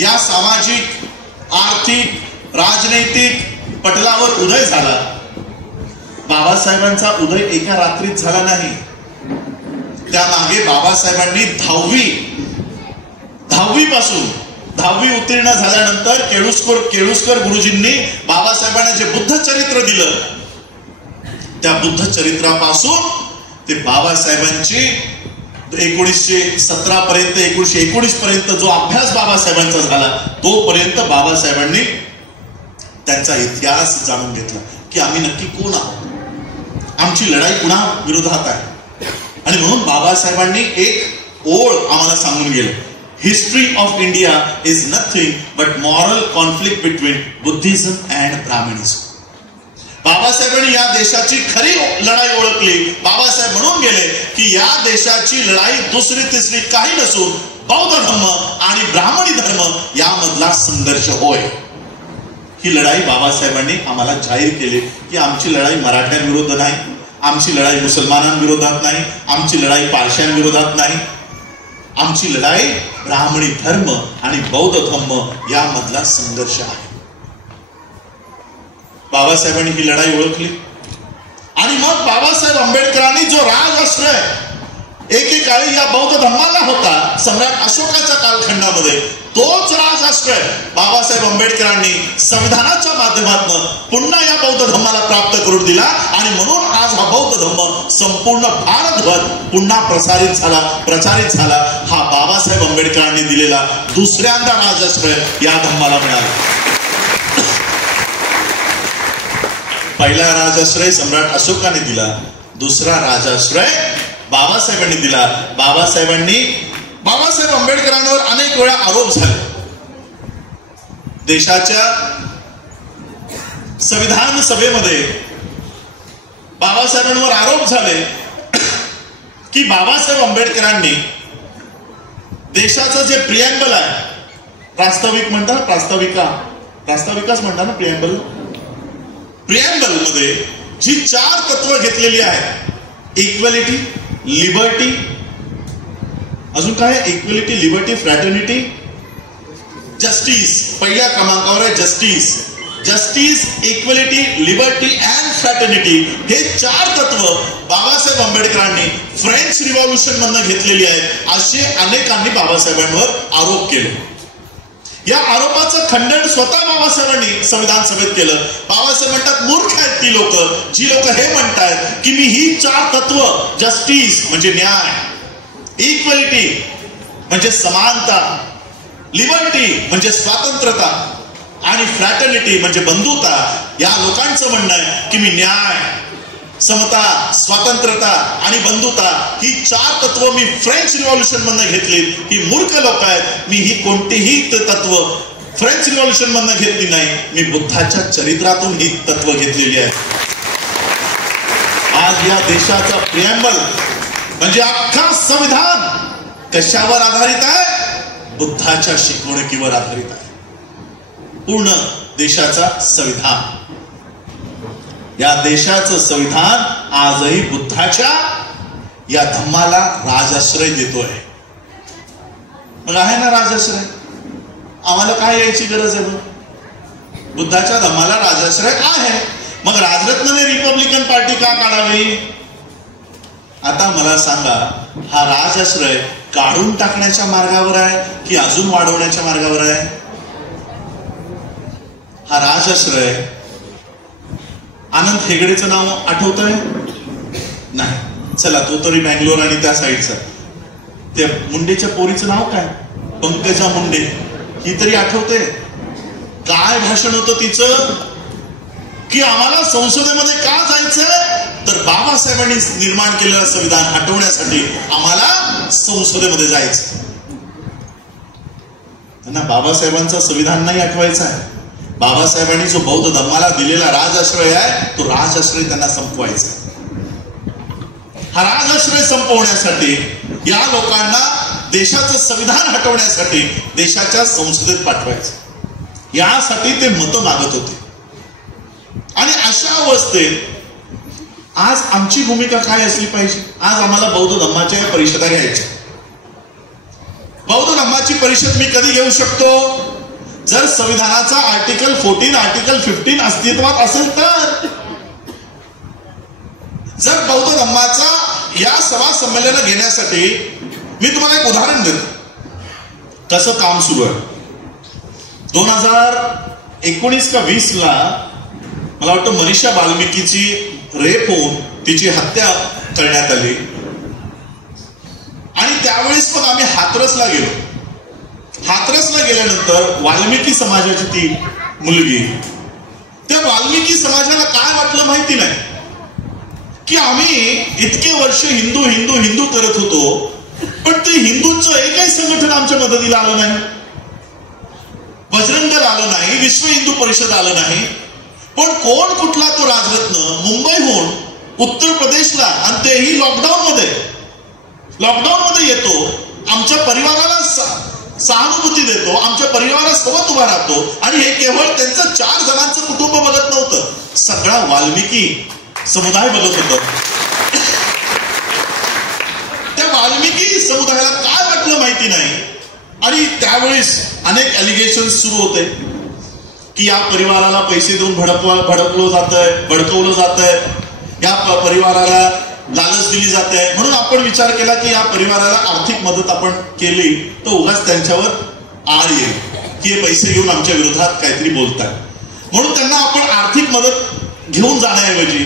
या सामाजिक, आर्थिक, राजनैतिक पटलावर उदय झाला, बाबासाहेबांचा उदय एका रात्रीत झाला नाही. त्यामागे बाबासाहेबांनी दहावी पासून 10वी उत्तीर्ण झाल्यानंतर केळुस्कर गुरुजींनी बाबासाहेबांना जे बुद्ध चरित्र दिलं, त्या बुद्ध चरित्रापासून ते बाबासाहेबांची 1917 पर्यंत 1919 पर्यंत जो अभ्यास बाबासाहेबांचा झाला, तोपर्यंत बाबासाहेबांनी त्यांचा इतिहास जाणून घेतला की आम्ही नक्की कोण आहोत, आमची लढाई कुणा विरोधात आहे. आणि म्हणून बाबासाहेबांनी एक ओळ आम्हाला सांगून गेलं, history of India is nothing but moral conflict between Buddhism and Brahmanism. बाबासाहेबांनी या देशाची खरी लढाई ओळखली. बाबासाहेब म्हणून गेले की या देशाची लढाई दुसरी तिसरी काही नसून बौद्ध धर्म आणि ब्राह्मणी धर्म यामधला संघर्ष होय. ही लढाई बाबासाहेबांनी आम्हाला जाहीर केली की आमची लढाई मराठ्यांविरुद्ध नाही, आमची लढाई मुसलमानांविरोधात नाही, आमची लढाई पारशांविरोधात नाही, आमची लढाई ब्राह्मणी धर्म आणि बौद्ध धर्म यामधला संघर्ष आहे. बाबासाहेबांनी ही लढाई ओळखली. आणि मग बाबासाहेब आंबेडकरांनी जो राजआश्रय एकेकाळी या बौद्ध धर्माला होता सम्राट अशोकाच्या कालखंडामध्ये, तोच राजआश्रय बाबासाहेब आंबेडकरांनी संविधानाच्या माध्यमातून पुन्हा या बौद्ध धर्माला प्राप्त करून दिला. आणि म्हणून आज हा बौद्ध धर्म संपूर्ण भारतभर पुन्हा प्रचारित झाला. हा बाबासाहेब आंबेडकरांनी दिलेला दुसऱ्यांदा राजआश्रय या धर्माला मिळाला. पहिला राजाश्रय सम्राट अशोकाने दिला, दुसरा राजाश्रय बाबासाहेबांनी दिला. बाबासाहेब आंबेडकरांवर अनेक वेळा आरोप झाले. देशाच्या संविधान सभेमध्ये बाबासाहेबांवर आरोप झाले की बाबासाहेब आंबेडकरांनी देशाचं जे प्रिएम्बल आहे, प्रास्ताविक म्हणतात, प्रास्ताविकाच म्हणतात ना प्रिएम्बल, प्रिएम्बल मध्ये जी 4 तत्व घेतलेली आहेत, इक्वॅलिटी, लिबर्टी, अजून काय, इक्वॅलिटी, लिबर्टी, फ्रॅटर्निटी, जस्टिस. पहिल्या क्रमांकावर आहे justice, equality, liberty and fraternity. हे 4 तत्व बाबासाहेब आंबेडकरांनी फ्रेंच रिव्हॉल्युशन मधून घेतलेली आहेत, असे अनेकांनी बाबासाहेबांवर आरोप केले. या आरोपाचं खंडन स्वतः बाबासाहेबांनी संविधान सभेत केलं. बाबासाहेब म्हणतात, मूर्ख आहेत ती लोक, जी लोक हे म्हणतात की मी ही 4 तत्व, जस्टिस म्हणजे न्याय, इक्वॅलिटी म्हणजे समानता, लिबर्टी म्हणजे स्वातंत्र्यता आणि फ्रॅटर्निटी म्हणजे बंधुता, या लोकांचं म्हणणं आहे की मी न्याय, समता, स्वातंत्र्यता आणि बंधुता ही 4 तत्व मी फ्रेंच रिव्हॉल्युशन मधून घेतली. ही मूर्ख लोक आहेत. मी ही कोणतीही तत्व फ्रेंच रिव्हॉल्युशन मधून घेतली नाही, मी बुद्धाच्या चरित्रातून ही तत्व घेतलेली आहे. आज या देशाचा प्रिएम्बल म्हणजे अख्खा संविधान कशावर आधारित आहे? बुद्धाच्या शिकवणुकीवर आधारित आहे. पूर्ण देशाचा संविधान, या देशाचं संविधान आजही बुद्धाच्या या धम्माला राजाश्रय देतोय. मग आहे ना राजाश्रय, आम्हाला काय यायची गरज आहे? बुद्धाच्या धम्माला राजाश्रय आहे, मग राजरत्नने रिपब्लिकन पार्टी का काढावी? आता मला सांगा, हा राजाश्रय काढून टाकण्याच्या मार्गावर आहे की अजून वाढवण्याच्या मार्गावर आहे? हा राजाश्रय, आनंद हेगडेचं नाव आठवतंय? नाही. चला, तो तरी बँगलोर आणि त्या साईडचा. त्या मुंडेच्या पोरीचं नाव काय? पंकजा मुंडे. ही तरी आठवते? काय भाषण होतं तिचं की आम्हाला संसदेमध्ये का जायचंय? तर बाबासाहेबांनी निर्माण केलेलं संविधान हटवण्यासाठी आम्हाला संसदेमध्ये जायचं. त्यांना बाबासाहेबांचं संविधान नाही आठवायचं आहे. बाबासाहेबांनी जो बौद्ध धम्माला दिलेला राजाश्रय आहे, तो राजाश्रय त्यांना संपवायचा आहे. हा राजाश्रय संपवण्यासाठी या लोकांना देशाचं संविधान हटवण्यासाठी देशाच्या संसदेत पाठवायचं, यासाठी ते मतं मागत होते. आणि अशा अवस्थेत आज आमची भूमिका काय असली पाहिजे? आज आम्हाला बौद्ध धम्माच्या परिषदा घ्यायच्या. बौद्ध धम्माची परिषद मी कधी घेऊ शकतो? जर संविधानाचा आर्टिकल 14, आर्टिकल 15 अस्तित्वात असेल तर. जर बौद्ध धम्माचा या सभा संमेलन घेण्यासाठी मी तुम्हाला एक उदाहरण देतो, कसं काम सुरू आहे. 2019 का 20 ला मला वाटतं मनीषा वाल्मिकीची रेप होऊन तिची हत्या करण्यात आली. आणि त्यावेळेस पण आम्ही हाथरसला गेलो. हाथरसला गेल्यानंतर वाल्मिकी समाजाची ती मुलगी, त्या वाल्मिकी समाजाला काय वाटलं माहिती नाही की आम्ही इतके वर्ष हिंदू हिंदू हिंदू करत होतो, पण ते हिंदूंचं एकही संघटन आमच्या मदतीला आलं नाही. बजरंग दल आलं नाही, विश्व हिंदू परिषद आलं नाही. पण कोण कुठला तो राजरत्न मुंबईहून उत्तर प्रदेशला, आणि तेही लॉकडाऊन मध्ये येतो, आमच्या परिवाराला सहानुभूती देतो, आमच्या परिवारासोबत उभा राहतो. आणि हे केवळ त्यांचं 4 जणांचं कुटुंब बघत नव्हतं, सगळा वाल्मिकी समुदाय बघत होतं. त्या वाल्मिकी समुदायाला काय वाटलं माहिती नाही. आणि त्यावेळेस अनेक अलिगेशन सुरू होते की या परिवाराला पैसे देऊन भडकवलं जातंय, या परिवाराला लालच दिली जाते. म्हणून आपण विचार केला की या परिवाराला आर्थिक मदत आपण केली तर उगाच त्यांच्यावर आळ येईल की हे पैसे घेऊन आमच्या विरोधात काहीतरी बोलतात. म्हणून त्यांना आपण आर्थिक मदत घेऊन जाण्याऐवजी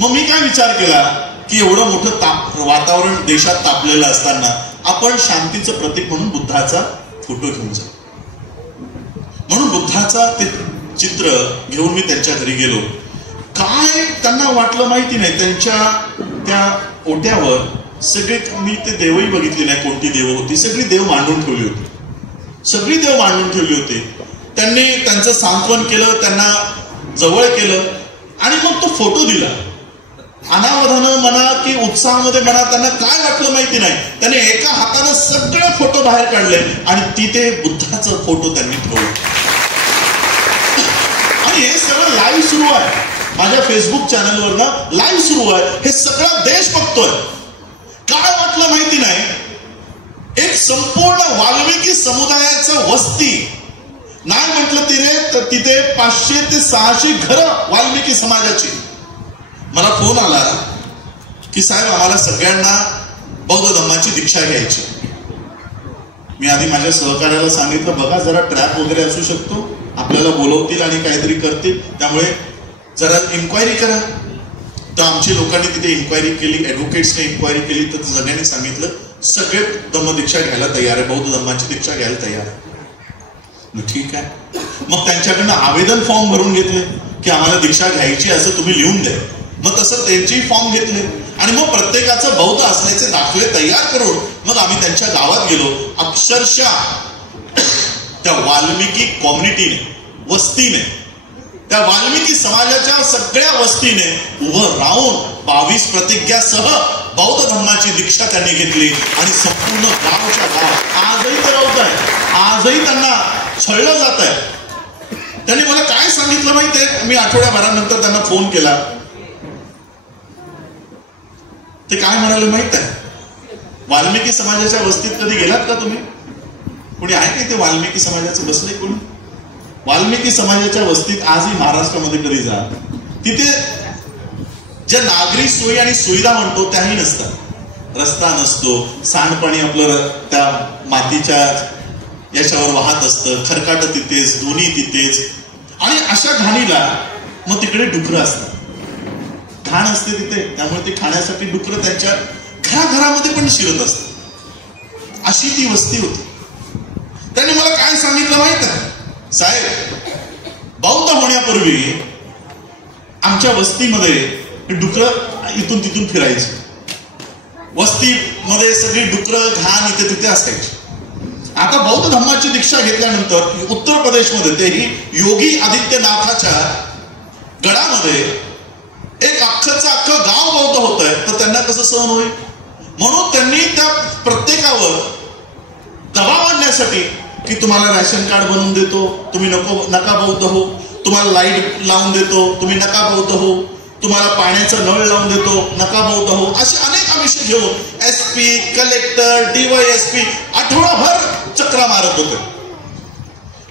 मग मी काय विचार केला की एवढं मोठं वातावरण देशात तापलेलं असताना आपण शांतीचं प्रतीक म्हणून बुद्धाचा फोटो घेऊन जाऊ. म्हणून बुद्धाचा ते चित्र घेऊन मी त्यांच्या घरी गेलो. काय त्यांना वाटलं माहिती नाही, त्यांच्या त्या ओट्यावर सगळे, मी ते देवही बघितली नाही कोणती देव होती, सगळी देव मांडून ठेवली होती. त्यांनी त्यांचं सांत्वन केलं, त्यांना जवळ केलं आणि मग तो फोटो दिला. अनावधानं म्हणा की उत्साहामध्ये म्हणा, त्यांना काय वाटलं माहिती नाही, त्यांनी एका हाताने सगळे फोटो बाहेर काढले आणि तिथे बुद्धाचा फोटो त्यांनी ठेवला. आणि हे सगळं लाईव्ह सुरू आहे, माझ्या फेसबुक चॅनलवर लाईव्ह सुरू आहे, हे सगळा देश बघतोय. काय वाटलं माहिती नाही, एक संपूर्ण वाल्मिकी समुदायाचं वस्ती, नाही म्हटलं तिथे 500 ते 600 घरं वाल्मिकी समाजाची. मला फोन आला की साहेब आम्हाला सगळ्यांना बौद्ध धम्माची दीक्षा घ्यायची. मी आधी माझ्या सहकार्याला सांगितलं, बघा जरा ट्रॅप वगैरे असू शकतो, आपल्याला बोलवतील आणि काहीतरी करतील, त्यामुळे जरा इन्क्वायरी करा. तर आमच्या लोकांनी तिथे इन्क्वायरी केली, ऍडव्होकेट्सने इन्क्वायरी केली. तर सगळ्यांनी सांगितलं सगळे धम्मदीक्षा घ्यायला तयार आहे, बौद्ध धम्माची दीक्षा घ्यायला तयार आहे. मग ठीक आहे. मग त्यांच्याकडनं आवेदन फॉर्म भरून घेतले की आम्हाला दीक्षा घ्यायची असं तुम्ही लिहून द्या. मग तसं त्यांचे फॉर्म घेतले आणि मग प्रत्येकाचं बौद्ध असण्याचे दाखले तयार करून मग आम्ही त्यांच्या गावात गेलो. अक्षरशः त्या वाल्मिकी कम्युनिटीने, वस्तीने, त्या वाल्मिकी समाजाच्या सगळ्या वस्तीने उभं राहून 22 प्रतिज्ञासह बौद्ध धम्माची दीक्षा त्यांनी घेतली. आणि संपूर्ण गावच्या गाव आजही ते राहत आहे, आजही त्यांना छळलं जात आहे. त्यांनी मला काय सांगितलं माहितीये, मी आठवड्याभरानंतर त्यांना फोन केला. ते काय म्हणाले माहित आहे, वाल्मिकी समाजाच्या वस्तीत कधी गेलात का तुम्ही? कोणी आहे का इथे वाल्मिकी समाजाचं बसले कोणी? वाल्मिकी समाजाच्या वस्तीत आजही महाराष्ट्रामध्ये कधी जा, तिथे ज्या नागरी सोयी आणि सुविधा म्हणतो त्याही नसतात. रस्ता नसतो, सांडपाणी आपलं त्या मातीच्या याच्यावर वाहत असतं, खरकाट तिथेच, दोन्ही तिथेच. आणि अशा घाणीला मग तिकडे डुकरं असतात, घाण असते तिथे, त्यामुळे ते खाण्यासाठी डुकरं त्यांच्या घराघरामध्ये पण शिरत असतात. अशी ती वस्ती होती. त्यांनी मला काय सांगितलं माहित आहे साहेब, बौद्ध होण्यापूर्वी आमच्या वस्तीमध्ये डुकरं इथून तिथून फिरायची. वस्तीमध्ये सगळी डुकरं घाण इथे तिथे असायची. आता बौद्ध धर्माची दीक्षा घेतल्यानंतर उत्तर प्रदेशमध्ये, तेही योगी आदित्यनाथाच्या गडामध्ये एक अख्खचं अख्खं गाव बौद्ध होत आहे, तर त्यांना कसं सहन होईल? म्हणून त्यांनी त्या प्रत्येकावर दबाव आणण्यासाठी की तुम्हाला रॅशन कार्ड बनवून देतो, तुम्ही नका बौद्ध हो, तुम्हाला लाईट लावून देतो, तुम्ही नका बौद्ध हो, तुम्हाला पाण्याचा नळ लावून देतो, नका बौद्ध हो, असे अनेक आमिष घेऊन SP, कलेक्टर, DYSP आठवडाभर चक्रा मारत होते.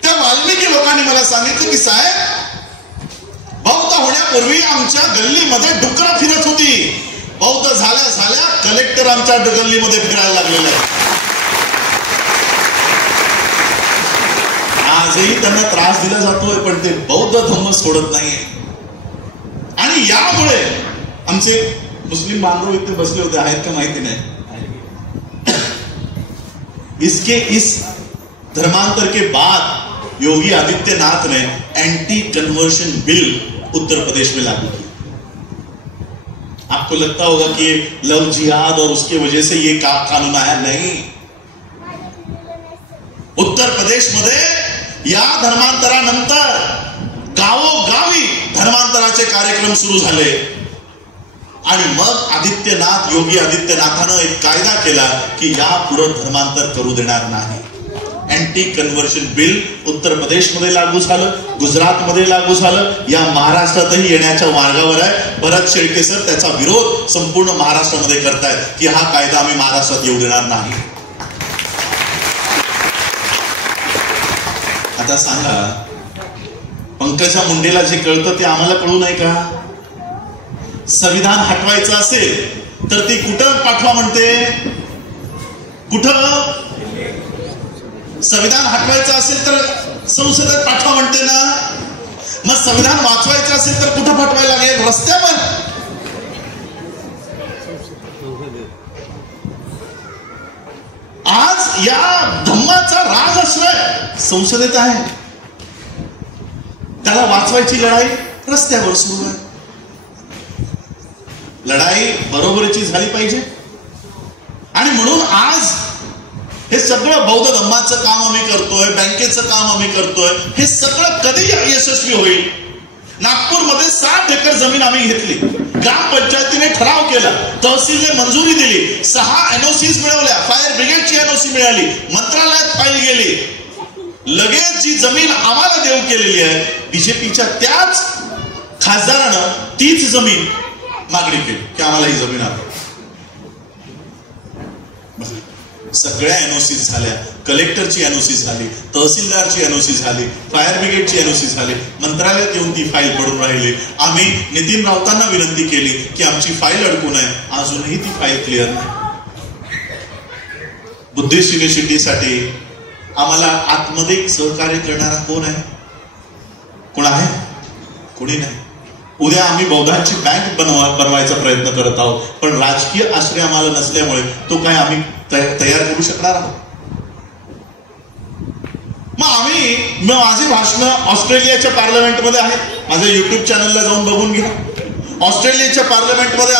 त्या वाल्मिकी लोकांनी मला सांगितलं की साहेब, बौद्ध होण्यापूर्वी आमच्या गल्लीमध्ये डुकरं फिरत होती, बौद्ध झाल्या झाल्या कलेक्टर आमच्या गल्लीमध्ये फिरायला लागलेला आहे. आजही त्यांना त्रास दिला जातोय, पण ते बौद्ध धर्म सोडत नाहीये. आणि यामुळे आमचे मुस्लिम बांधव इथे बसले होते, आहेत का माहिती नाही. इस धर्मांतर के बाद योगी आदित्यनाथ ने anti conversion bill Uttar Pradesh में लागू किया. आपको लगता होगा कि लव जिहाद और उसके वजह से ये कानून आया, नहीं. उत्तर प्रदेश मध्ये या धर्मांतरानंतर गावोगावी धर्मांतराचे कार्यक्रम सुरू झाले. आणि मग योगी आदित्यनाथानं एक कायदा केला की यापुढे धर्मांतर करू देणार नाही. अँटी कन्व्हर्शन बिल उत्तर प्रदेशमध्ये लागू झालं, गुजरातमध्ये लागू झालं, या महाराष्ट्रातही येण्याच्या मार्गावर आहे. भरत शेळके सर त्याचा विरोध संपूर्ण महाराष्ट्रामध्ये करतायत की हा कायदा आम्ही महाराष्ट्रात येऊ देणार नाही. आता सांगा, पंकजा मुंडेला जे कळतं ते आम्हाला कळू नाही का? संविधान हटवायचं असेल तर ती कुठं पाठवा म्हणते? कुठं? संविधान हटवायचं असेल तर संसदेत पाठवा म्हणते ना. मग संविधान वाचवायचं असेल तर कुठं पाठवायला लागेल? रस्त्यावर. आज या धम्माचा राजआश्रय संसदेत आहे, त्याला वाचवायची लढाई रस्त्यावर सुरू आहे. लढाई बरोबरीची झाली पाहिजे. आणि म्हणून आज हे सगळं बौद्ध धम्माचं काम आम्ही करतोय, बँकेचं काम आम्ही करतोय, हे सगळं कधी यशस्वी होईल? नागपूरमध्ये 60 एकर जमीन आम्ही घेतली, ग्रामपंचायतीने ठराव केला, तहसीलने मंजुरी दिली, 6 NOCs मिळवल्या, फायर ब्रिगेडची NOC मिळाली, मंत्रालयात फाईल गेली. लगेच जी जमीन आम्हाला देऊ केलेली आहे, बीजेपीच्या त्याच खासदारानं तीच जमीन मागणी केली की आम्हाला ही जमीन हवी. सगळ्या NOCs झाल्या, कलेक्टरची NOC झाली, तहसीलदारची NOC झाली, फायर ब्रिगेडची NOC झाली, मंत्रालयात येऊन ती फाईल पडून राहिली. आम्ही नितीन राऊतांना विनंती केली की आमची फाईल अडकून आहे, अजूनही ती फाईल क्लिअर नाही. बुद्धिस्ट युनिव्हर्सिटीसाठी आम्हाला आतमध्ये सहकार्य करणारा कोण आहे? कोण आहे? कोणी नाही. उद्या आम्ही बौद्धांची बँक बनवायचा प्रयत्न करत आहोत, पण राजकीय आश्रय आम्हाला नसल्यामुळे तो काय आम्ही तयार करू शकणार आहोत? मग माझी भाषणं ऑस्ट्रेलियाच्या पार्लमेंटमध्ये आहेत, माझ्या युट्यूब चॅनलला जाऊन बघून घ्या. ऑस्ट्रेलियाच्या पार्लमेंटमध्ये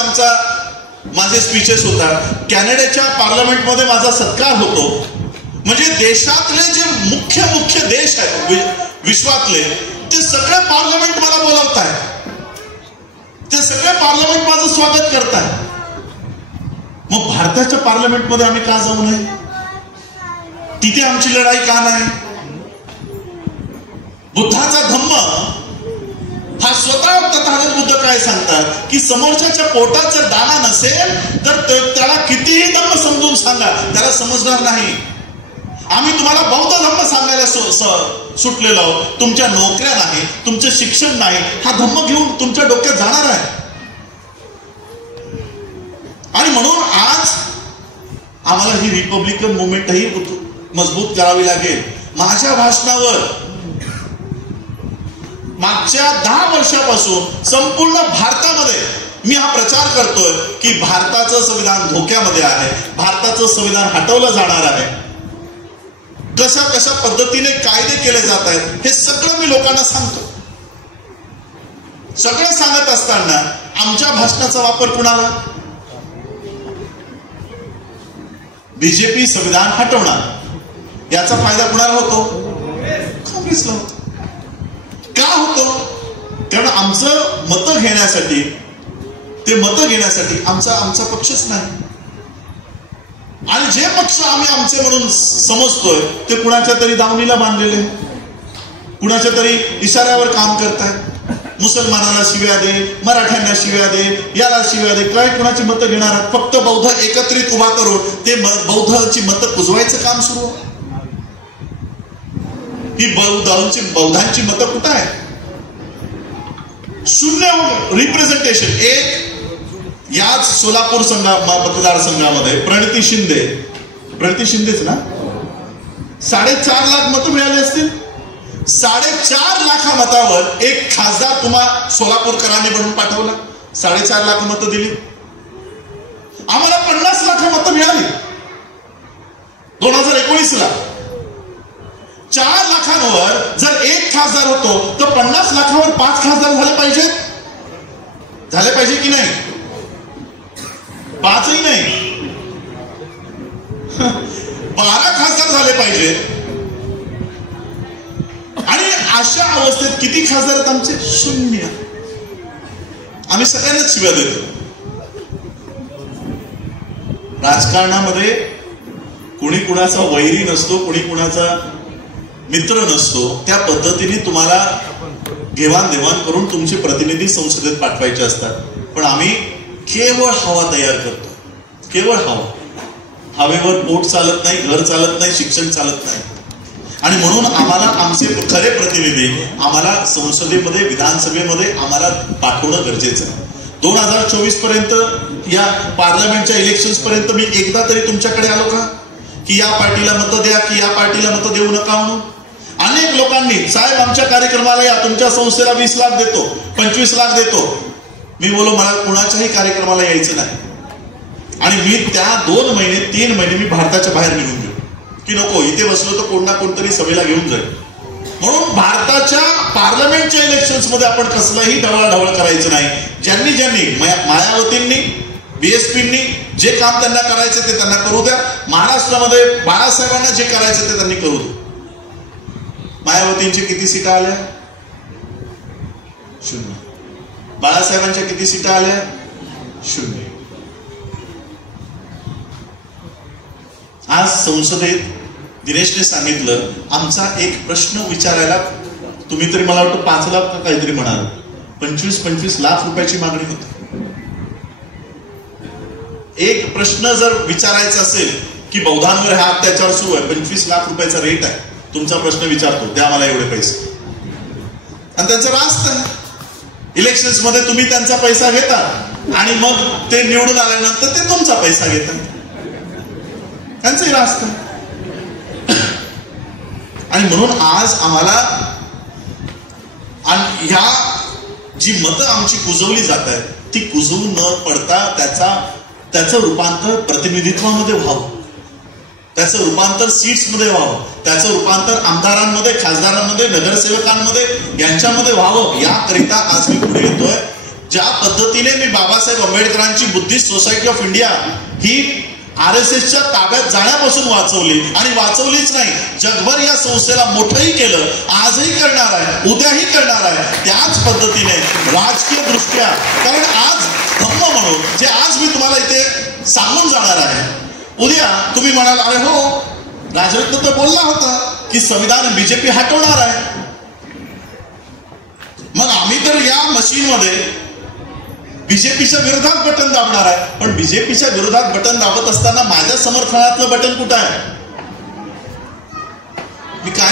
माझे स्पीचेस होतात, कॅनडाच्या पार्लमेंटमध्ये माझा सत्कार होतो. म्हणजे देशातले जे मुख्य देश आहेत विश्वातले, ते सगळे पार्लमेंट मला बोलवत आहेत, ते सगळे पार्लमेंट माझं स्वागत करतात. मग भारताच्या पार्लमेंटमध्ये आम्ही का जाऊ नये? तिथे आमची लढाई का नाही? बुद्धाचा धम्म हा स्वतः तथागत बुद्ध काय सांगतात की समोरच्याच्या पोटाचा दाना नसेल तर त्याला कितीही धम्म समजून सांगा, त्याला समजणार नाही. आम्ही तुम्हाला बौद्ध धम्म सांगायला सुटलेलो आहोत. तुमच्या नोकऱ्या नाही, तुमचं शिक्षण नाही, हा धम्म घेऊन तुमच्या डोक्यात जाणार आहे. आणि म्हणून आज आम्हाला ही रिपब्लिकन मुवमेंटही मजबूत करावी लागेल. माझ्या भाषणावर मागच्या 10 वर्षापासून संपूर्ण भारतामध्ये मी हा प्रचार करतोय की भारताचं संविधान धोक्यामध्ये आहे, भारताचं संविधान हटवलं जाणार आहे, कशा कशा पद्धतीने कायदे केले जात आहेत हे सगळं मी लोकांना सांगतो. सगळं सांगत असताना आमच्या भाषणाचा वापर कुणाला? बीजेपी संविधान हटवणार याचा फायदा कुणाला होतो? काँग्रेसला होतो. का होतो? कारण आमचं मतं घेण्यासाठी, ते मतं घेण्यासाठी आमचा पक्षच नाही. आणि जे पक्ष आम्ही आमचे म्हणून समजतोय ते कुणाच्या तरी दावणीला बांधलेले, कुणाच्या तरी इशाऱ्यावर काम करतायत. मुसलमानाला शिव्या दे, मराठ्यांना शिव्या दे, याला शिव्या दे. काय कुणाची मतं घेणार आहेत? फक्त बौद्ध एकत्रित उभा करून ते बौद्धांची मतं कुजवायचं काम सुरू आहे. ही बौद्धांची मतं कुठं आहे? शून्य रिप्रेझेंटेशन. एक याच सोलापूर मतदारसंघामध्ये प्रणिती शिंदेच ना 4.5 लाख मतं मिळाली असतील. 4.5 लाख मतावर एक खासदार तुम्हा सोलापूरकरांनी बनवून पाठवला. 4.5 लाख मतं दिली. आम्हाला 50 लाख मतं मिळाली 2019ला. 4 लाखांवर जर एक खासदार होतो तर 50 लाखावर 5 खासदार झाले पाहिजेत. झाले पाहिजे की नाही? 5ही नाही 12 खासदार झाले पाहिजे. आणि अशा अवस्थेत किती खासदार आहेत आमचे? 0. आम्ही सगळ्यांनाच शिव्या देतो. राजकारणामध्ये कुणी कुणाचा वैरी नसतो, कुणी कुणाचा मित्र नसतो. त्या पद्धतीने तुम्हाला घेवाणदेवाण करून तुमचे प्रतिनिधी संसदेत पाठवायचे असतात. पण आम्ही केवळ हवा तयार करतो, केवळ हवा. हवेवर पोट चालत नाही, घर चालत नाही, शिक्षण चालत नाही. आणि म्हणून आम्हाला आमचे खरे प्रतिनिधी आम्हाला संसदेमध्ये, विधानसभेमध्ये आम्हाला पाठवणं गरजेचं आहे. 2024 पर्यंत, या पार्लमेंटच्या इलेक्शन्स पर्यंत मी एकदा तरी तुमच्याकडे आलो का की या पार्टीला मतं द्या, की या पार्टीला मतं देऊ नका म्हणून? अनेक लोकांनी साहेब आमच्या कार्यक्रमाला या, तुमच्या संस्थेला 20 लाख देतो, 25 लाख देतो. मी बोलो मला कुणाच्याही कार्यक्रमाला यायचं नाही. आणि मी त्या 2 महिने 3 महिने मी भारताच्या बाहेर निघून गेलो की नको, इथे बसलो तर कोण ना कोणतरी सभेला घेऊन जाईल. म्हणून भारताच्या पार्लमेंटच्या इलेक्शन्स मध्ये आपण कसलाही ढवळाढवळ करायचं नाही. ज्यांनी मायावतींनी, बीएसपींनी जे काम त्यांना करायचं ते त्यांना करू द्या. महाराष्ट्रामध्ये बाळासाहेबांना जे करायचं ते त्यांनी करू द्या. मायावतींच्या किती सीटा आल्या? 0. बाळासाहेबांच्या किती सीटा आल्या? 0. आज संसदेत दिनेशने सांगितलं आमचा एक प्रश्न विचारायला, तुम्ही तरी मला वाटतं 5 लाख का काहीतरी म्हणाल, 25 लाख रुपयाची मागणी होती. एक प्रश्न जर विचारायचा असेल की बौद्धांवर हा अत्याचार सुरू आहे, 25 लाख रुपयाचा रेट आहे, तुमचा प्रश्न विचारतो, द्या मला एवढे पैसे. आणि त्यांचं रास्त आहे. इलेक्शन्स मध्ये तुम्ही त्यांचा पैसा घेता आणि मग ते निवडून आल्यानंतर ते तुमचा पैसा घेतात. त्यांचंही रास्त आहे. आणि म्हणून आज आम्हाला ह्या जी मतं आमची कुजवली जात आहेत ती कुजवून न पडता त्याचं रूपांतर प्रतिनिधित्वामध्ये व्हावं, त्याचं रूपांतर सीट्समध्ये व्हावं, त्याचं रूपांतर आमदारांमध्ये, खासदारांमध्ये, नगरसेवकांमध्ये यांच्यामध्ये व्हावं. याकरिता आज मी पुढे येतोय. ज्या पद्धतीने मी बाबासाहेब आंबेडकरांची बुद्धिस्ट सोसायटी ऑफ इंडिया ही RSSच्या ताब्यात जाण्यापासून वाचवली, आणि वाचवलीच नाही, जगभर या संस्थेला मोठंही केलं, आजही करणार आहे, उद्याही करणार आहे. त्याच पद्धतीने राजकीय दृष्ट्या, कारण आज धम्म म्हणून जे आज मी तुम्हाला इथे सांगून जाणार आहे, उद्या तुम्ही म्हणाल अरे हो राजरत्न तर बोलला होता की संविधान बीजेपी हटवणार आहे. मग आम्ही तर या मशीनमध्ये बीजेपीच्या विरोधात बटन दाबणार आहे. पण बीजेपीच्या विरोधात बटन दाबत असताना माझ्या समर्थनातलं बटन कुठं आहे?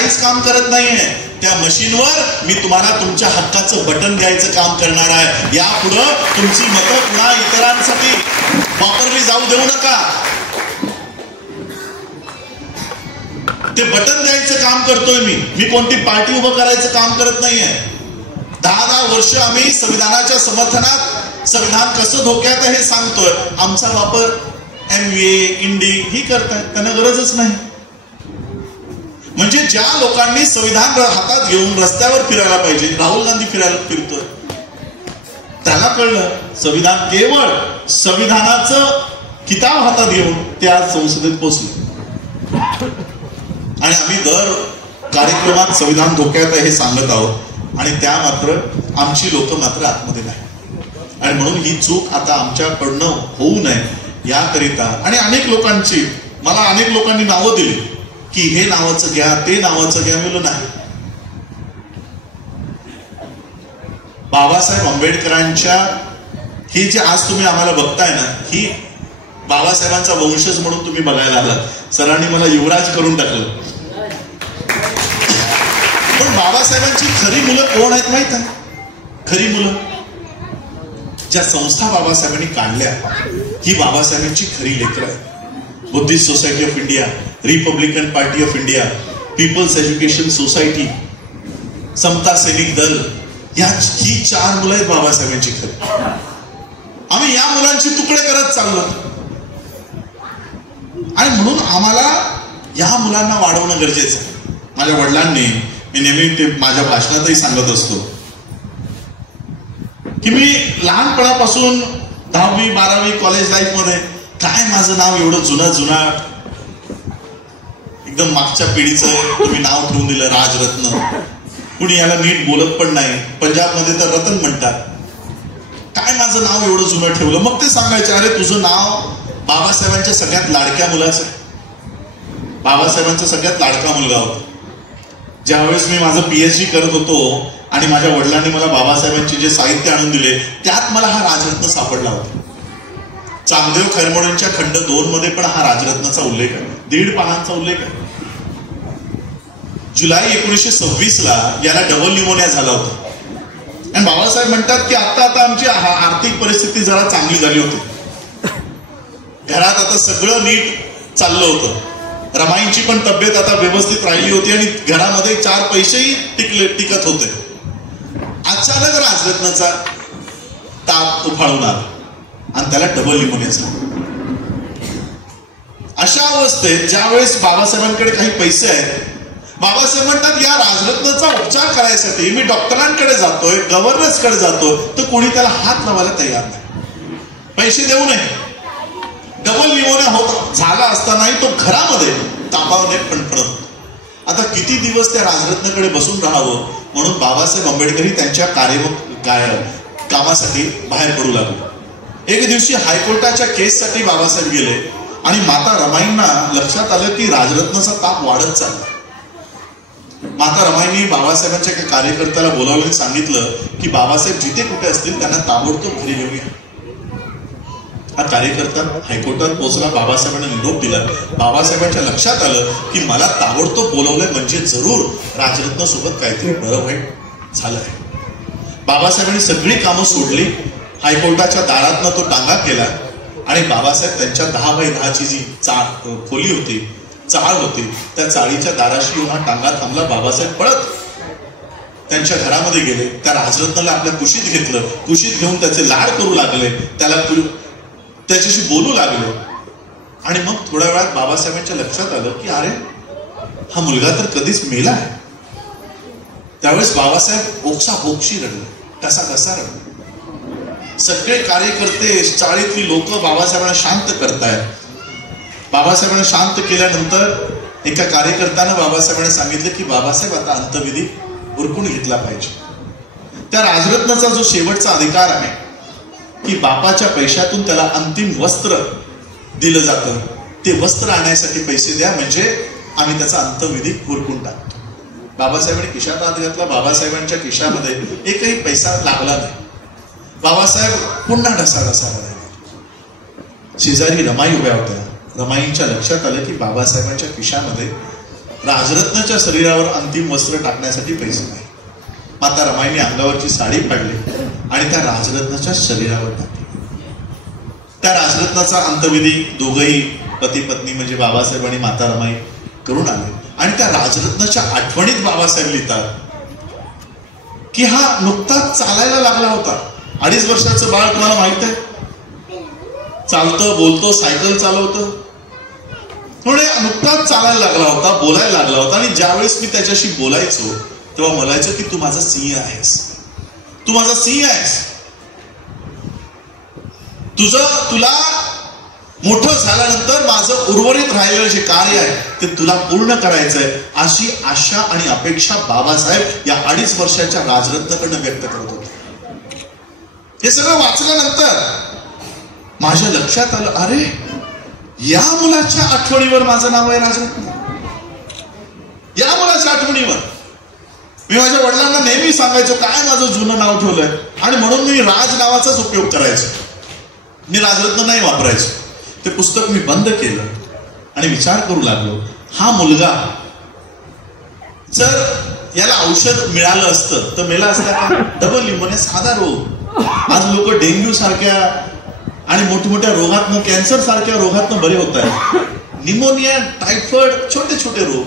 काहीच काम करत नाहीये. त्या मशीनवर मी तुम्हाला तुमच्या हक्काचं बटन द्यायचं काम करणार आहे. यापुढं तुमची मतं पुन्हा इतरांसाठी वापरली जाऊ देऊ नका. ते बटन द्यायचं काम करतोय मी कोणती पार्टी उभं करायचं काम करत नाहीये. 10 वर्ष आम्ही संविधानाच्या समर्थनात संविधान कसं धोक्यात आहे हे सांगतोय. आमचा वापर MBA इंडी ही करताय, त्यांना गरजच नाही. म्हणजे ज्या लोकांनी संविधान हातात घेऊन रस्त्यावर फिरायला पाहिजे, राहुल गांधी फिरतोय, त्याला कळलं संविधान केवळ संविधानाचं किताब हातात घेऊन ते आज संसदेत पोहोचले. आणि आम्ही दर कार्यक्रमात संविधान धोक्यात आहे हे सांगत आहोत आणि त्या मात्र आमची लोक मात्र आतमध्ये नाही. आणि म्हणून ही चूक आता आमच्याकडनं होऊ नये याकरिता आणि अनेक लोकांनी नावं दिली की हे नावाचं घ्या ते नावाचं घ्या. मी नाही. बाबासाहेब आंबेडकरांच्या ही जे आज तुम्ही आम्हाला बघताय ना, ही बाबासाहेबांचा वंशज म्हणून तुम्ही बघायला आलात. सरांनी मला युवराज करून टाकलं. पण बाबासाहेबांची खरी मुलं कोण आहेत माहित आहे? खरी मुलं ज्या संस्था बाबासाहेबांनी काढल्या ही बाबासाहेबांची खरी लेकरं आहेत. Buddhist society of India, Republican party of India, people's education society, Samata Sainik दल, ही 4 मुलं आहेत बाबासाहेबांची खरी. आम्ही या मुलांची तुकडे करत चाललो आणि म्हणून आम्हाला या मुलांना वाढवणं गरजेचं आहे. माझ्या वडिलांनी, मी नेहमी ते माझ्या भाषणातही सांगत असतो की मी लहानपणापासून 10वी 12वी कॉलेज लाईफ मध्ये काय माझं नाव एवढं जुनाट एकदम मागच्या पिढीचं तुम्ही नाव ठेवून दिलं राजरत्न. कुणी याला नीट बोलत पण नाही. पंजाबमध्ये तर रतन म्हणतात. काय माझं नाव एवढं जुनं ठेवलं? मग ते सांगायचे अरे तुझं नाव बाबासाहेबांच्या सगळ्यात लाडक्या मुलाचं आहे. बाबासाहेबांचा सगळ्यात लाडका मुलगा होता. ज्यावेळेस मी माझं PhD करत होतो आणि माझ्या वडिलांनी मला बाबासाहेबांचे जे साहित्य आणून दिले त्यात मला हा राजरत्न सापडला होता. चांगदेव खैरमोडेंच्या खंड 2 मध्ये पण हा राजरत्नाचा उल्लेख आहे. 1.5 पानांचा उल्लेख आहे. जुलै 1926 ला याला डबल न्यूमोनिया झाला होता आणि बाबासाहेब म्हणतात की आता आमची आर्थिक परिस्थिती जरा चांगली झाली होती. घरात आता सगळं नीट चाललं होतं. रमाईंची पण तब्येत आता व्यवस्थित राहिली होती आणि घरामध्ये 4 पैसेही टिकत होते. अचानक राजरत्नाचा ताप उफाळून आला आणि त्याला डबल न्यूमोनिया झाला. अशा अवस्थेत ज्यावेळेस बाबासाहेबांकडे काही पैसे आहेत, बाबासाहेब म्हणतात या राजरत्नाचा उपचार करायसाठी मी डॉक्टरांकडे जातोय, गव्हर्नर्सकडे जातो, तर कोणी त्याला हात लावायला तयार नाही. पैसे देऊ नये. डबल न्यूमोनिया झाला असतानाही तो घरामध्ये तापावणे फणफणत. आता किती दिवस त्या राजरत्नाकडे बसून राहावं म्हणून बाबासाहेब आंबेडकर त्यांच्या कामासाठी बाहेर पडू लागले. एक दिवशी हायकोर्टाच्या केससाठी बाबासाहेब गेले आणि माता रमाईंना लक्षात आलं की राजरत्नाचा ताप वाढत चालला. माता रमाईंनी बाबासाहेबांच्या एका कार्यकर्त्याला बोलावलं आणि सांगितलं की बाबासाहेब जिथे कुठे असतील त्यांना ताबडतोब घरी घेऊन या. हा कार्यकर्ता हायकोर्टात पोहोचला. बाबासाहेबांना निरोप दिला. बाबासाहेबांच्या लक्षात आलं की मला ताबडतोब बोलवलंय म्हणजे जरूर राजरत्न सोबत काहीतरी बरं वाईट झालंय. बाबासाहेबांनी सगळी कामं सोडली. हायकोर्टाच्या दारातनं तो टांगा केला आणि बाबासाहेब त्यांच्या 10x10 जी खोली होती, चाळ होती, त्या चाळीच्या दाराशी येऊन हा टांगा थांबला. बाबासाहेब पळत त्यांच्या घरामध्ये गेले. त्या राजरत्नाला आपल्या कुशीत घेतलं. कुशीत घेऊन त्याचे लाड करू लागले, त्याच्याशी बोलू लागले. आणि मग थोड्या वेळात बाबासाहेबांच्या लक्षात आलं की अरे हा मुलगा तर कधीच मेला आहे. त्यावेळेस बाबासाहेब ओक्साबोक्षी रडले, कसा रडले. सगळे कार्यकर्ते, चाळीतली लोक बाबासाहेबांना शांत करतायत. बाबासाहेबांना शांत केल्यानंतर एका कार्यकर्त्यानं बाबासाहेबांना सांगितलं की बाबासाहेब आता अंत्यविधी उरकून घेतला पाहिजे. त्या राजरत्नाचा जो शेवटचा अधिकार आहे की बापाच्या पैशातून त्याला अंतिम वस्त्र दिलं जातं, ते वस्त्र आणण्यासाठी पैसे द्या म्हणजे आम्ही त्याचा अंत्यविधी उरकून टाकतो. बाबासाहेबांनी खिशात हात घातला. बाबासाहेबांच्या खिशामध्ये एकही पैसा लागला नाही. बाबासाहेब पुन्हा ढसाढसा रडायला. शेजारी रमाई उभ्या होत्या. रमाईंच्या लक्षात आलं की बाबासाहेबांच्या खिशामध्ये राजरत्नाच्या शरीरावर अंतिम वस्त्र टाकण्यासाठी पैसे नाही. माता रमाईने अंगावरची साडी काढली आणि त्या राजरत्नाच्या शरीरावर टाकली. त्या राजरत्नाचा अंत्यविधी दोघंही पती पत्नी म्हणजे बाबासाहेब आणि माता रमाई करून आले. आणि त्या राजरत्नाच्या आठवणीत बाबासाहेब लिहितात की हा नुकताच चालायला लागला होता. 2.5 वर्षाचं बाळ, तुम्हाला माहित आहे, चालतं, बोलतो, सायकल चालवतं. थोडे नुकताच चालायला लागला होता, बोलायला लागला होता. आणि ज्यावेळेस मी त्याच्याशी बोलायचो तेव्हा म्हणायचं की तू माझा सिंह आहेस, तू माझा सिंह आहेस, तुला मोठं झाल्यानंतर माझं उर्वरित राहिलेलं जे कार्य आहे ते तुला पूर्ण करायचंय, अशी आशा आणि अपेक्षा बाबासाहेब या 2.5 वर्षाच्या राजरत्नाकडनं व्यक्त करत होते. हे सगळं वाचल्यानंतर माझ्या लक्षात आलं, अरे या मुलाच्या आठवणीवर माझं नाव आहे राजरत्न. या मुलाच्या आठवणीवर मी माझ्या वडिलांना नेहमी सांगायचो काय माझं जुनं नाव ठेवलंय, आणि म्हणून मी राज नावाचाच उपयोग करायचो, मी राजरत्न नाही वापरायचो. ते पुस्तक मी बंद केलं आणि विचार करू लागलो, हा मुलगा जर याला औषध मिळालं असतं तर मेला असता का? डबल न्यूमोनिया साधा रोग. आज लोक डेंग्यू सारख्या आणि मोठमोठ्या रोगातनं, कॅन्सर सारख्या रोगातनं बरे होत आहेत. निमोनिया, टायफॉइड, छोटे छोटे रोग.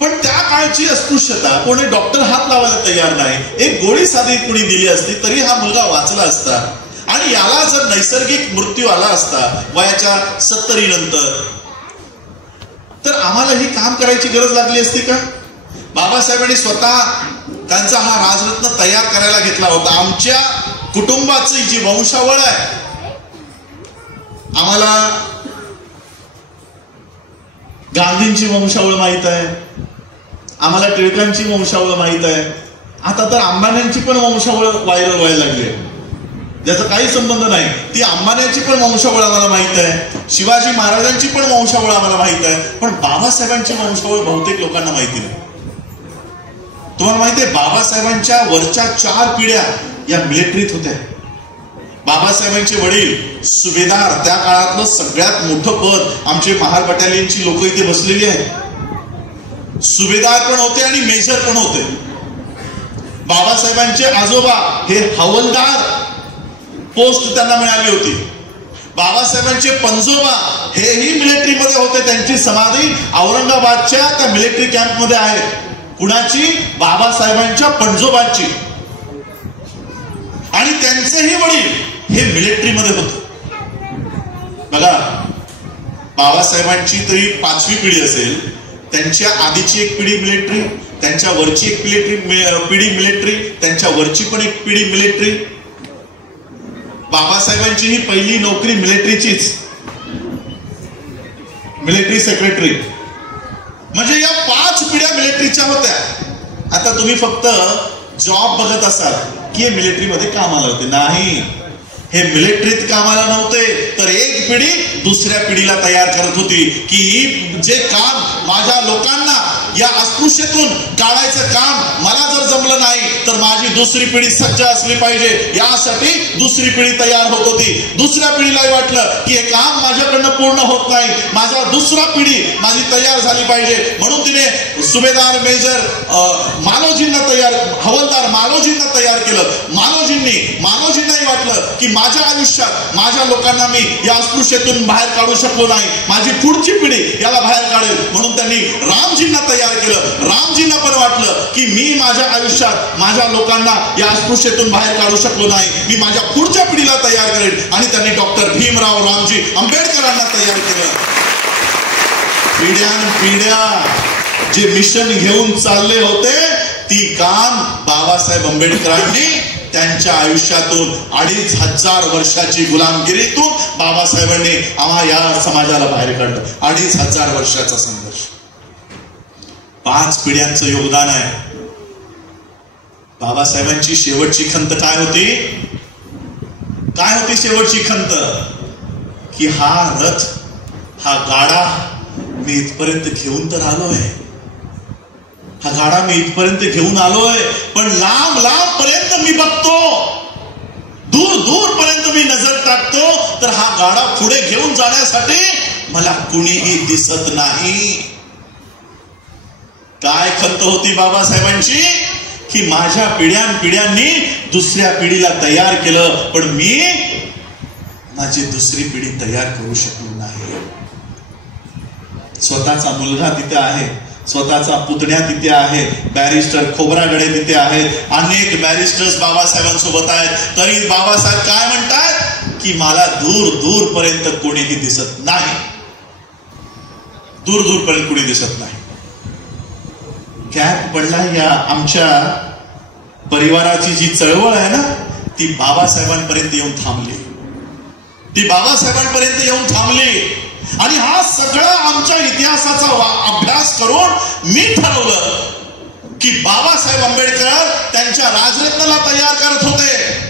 पण त्या काळची अस्पृश्यता, कोणी डॉक्टर हात लावायला तयार नाही. एक गोळी साधी कुणी दिली असती तरी हा मुलगा वाचला असता. आणि याला जर नैसर्गिक मृत्यू आला असता वयाच्या 70 नंतर, तर आम्हाला ही काम करायची गरज लागली असती का? बाबासाहेबांनी स्वतः त्यांचा हा राजरत्न तयार करायला घेतला होता. आमच्या कुटुंबाची जी वंशावळ आहे, आम्हाला गांधींची वंशावळ माहित आहे, आम्हाला टिळकांची वंशावळ माहित आहे. आता तर अंबान्यांची पण वंशावळ व्हायरल व्हायला लागली आहे, ज्याचा काही संबंध नाही. ती अंबान्यांची पण वंशावळ आम्हाला माहित आहे, शिवाजी महाराजांची पण वंशावळ आम्हाला माहित आहे. पण बाबासाहेबांची वंशावळ बहुतेक लोकांना माहिती नाही. तुम्हाला माहिती आहे, बाबासाहेबांच्या वरच्या 4 पिढ्या या मिलिटरीत होत्या. बाबासाहेबांचे वडील सुभेदार, त्या काळातलं सगळ्यात मोठं पद, आमचे महार बटालियनची लोक इथे बसलेली आहेत. सुभेदार पण होते आणि मेजर पण होते. बाबासाहेबांचे आजोबा हे हवालदार पोस्ट त्यांना मिळाली होती. बाबासाहेबांचे पंजोबा हेही मिलिटरीमध्ये होते. त्यांची समाधी औरंगाबादच्या त्या मिलिटरी कॅम्पमध्ये आहे. कुणाची? बाबासाहेबांच्या पंजोबांची. आणि त्यांचेही वडील हे मिलिटरीमध्ये होते. बघा, बाबासाहेबांची तरी 5वी पिढी असेल, त्यांच्या आधीची एक पिढी मिलिटरी, त्यांच्या वरची एक पिढी मिलिटरी, त्यांच्या वरची पण एक पिढी मिलिटरी. बाबासाहेबांची ही पहिली नोकरी मिलिटरीचीच, मिलिटरी सेक्रेटरी. म्हणजे या 5 पिढ्या मिलिटरीच्या होत्या. आता तुम्ही फक्त जॉब बघत असाल की हे मिलिटरीमध्ये कामाला होते. नाही, हे मिलिटरीत कामाला नव्हते, तर एक पिढी दुसऱ्या पिढीला तयार करत होती की ही जे काम माझ्या लोकांना या अस्पृश्यतेतून काढायचं काम मला जर जमलं नाही तर माझी दुसरी पिढी सज्ज असली पाहिजे. यासाठी दुसरी पिढी तयार होत होती. दुसऱ्या पिढीलाही वाटलं की हे काम माझ्याकडनं पूर्ण होत नाही, माझा दुसरा पिढी माझी तयार झाली पाहिजे. म्हणून तिने सुभेदार मेजर मालोजींना हवालदार मालोजींना तयार केलं. मालोजींनाही वाटलं की माझ्या आयुष्यात माझ्या लोकांना मी या अस्पृश्यतेतून बाहेर काढू शकलो नाही, माझी पुढची पिढी याला बाहेर काढेल. म्हणून त्यांनी रामजींना तयार केलं. रामजींना पण वाटलं की मी माझ्या आयुष्यात माझ्या लोकांना या अस्पृश्यतेतून बाहेर काढू शकलो नाही, मी माझ्या पुढच्या पिढीला तयार करेल. आणि त्यांनी डॉक्टर भीमराव रामजी आंबेडकरांना तयार केलं. पिढ्या जे मिशन घेऊन चालले होते ती काम बाबासाहेब आंबेडकरांनी त्यांच्या आयुष्यातून 2,500 वर्षाची गुलामगिरीतून बाबासाहेबांनी आम्हा या समाजाला बाहेर काढलं. 2,500 वर्षाचा संघर्ष, 5 पिढ्यांचं योगदान आहे. बाबासाहेबांची शेवटची खंत काय होती? शेवटची खंत? की हा रथ, हा गाडा मी इथपर्यंत घेऊन तर आलोय, हा गाडा मी इथपर्यंत घेऊन आलोय, पण लांब पर्यंत मी बघतो, दूर पर्यंत मी नजर टाकतो, तर हा गाडा पुढे घेऊन जाण्यासाठी मला कुणीही दिसत नाही. काय खंत होती बाबासाहेबांची की माझ्या पिढ्यांनी दुसऱ्या पिढीला तयार केलं, पण मी माझी दुसरी पिढी तयार करू शकलो नाही. स्वतःचा मुलगा तिथे आहे, स्वतःचा पुतण्या तिथे आहे, बॅरिस्टर खोबरागडे तिथे आहेत, अनेक बॅरिस्टर्स बाबासाहेबांसोबत आहेत. तरी बाबासाहेब काय म्हणतात की मला दूर दूर पर्यंत कोणीही दिसत नाही, दूर दूर पर्यंत कोणी दिसत नाही. गॅप पडला. या आमच्या परिवाराची जी चळवळ आहे ना ती बाबासाहेबांपर्यंत येऊन थांबली, ती बाबासाहेबांपर्यंत येऊन थांबली. आणि हा सगळा आमच्या इतिहासाचा अभ्यास करून मी ठरवलं की बाबासाहेब आंबेडकर त्यांच्या राजरत्नाला तयार करत होते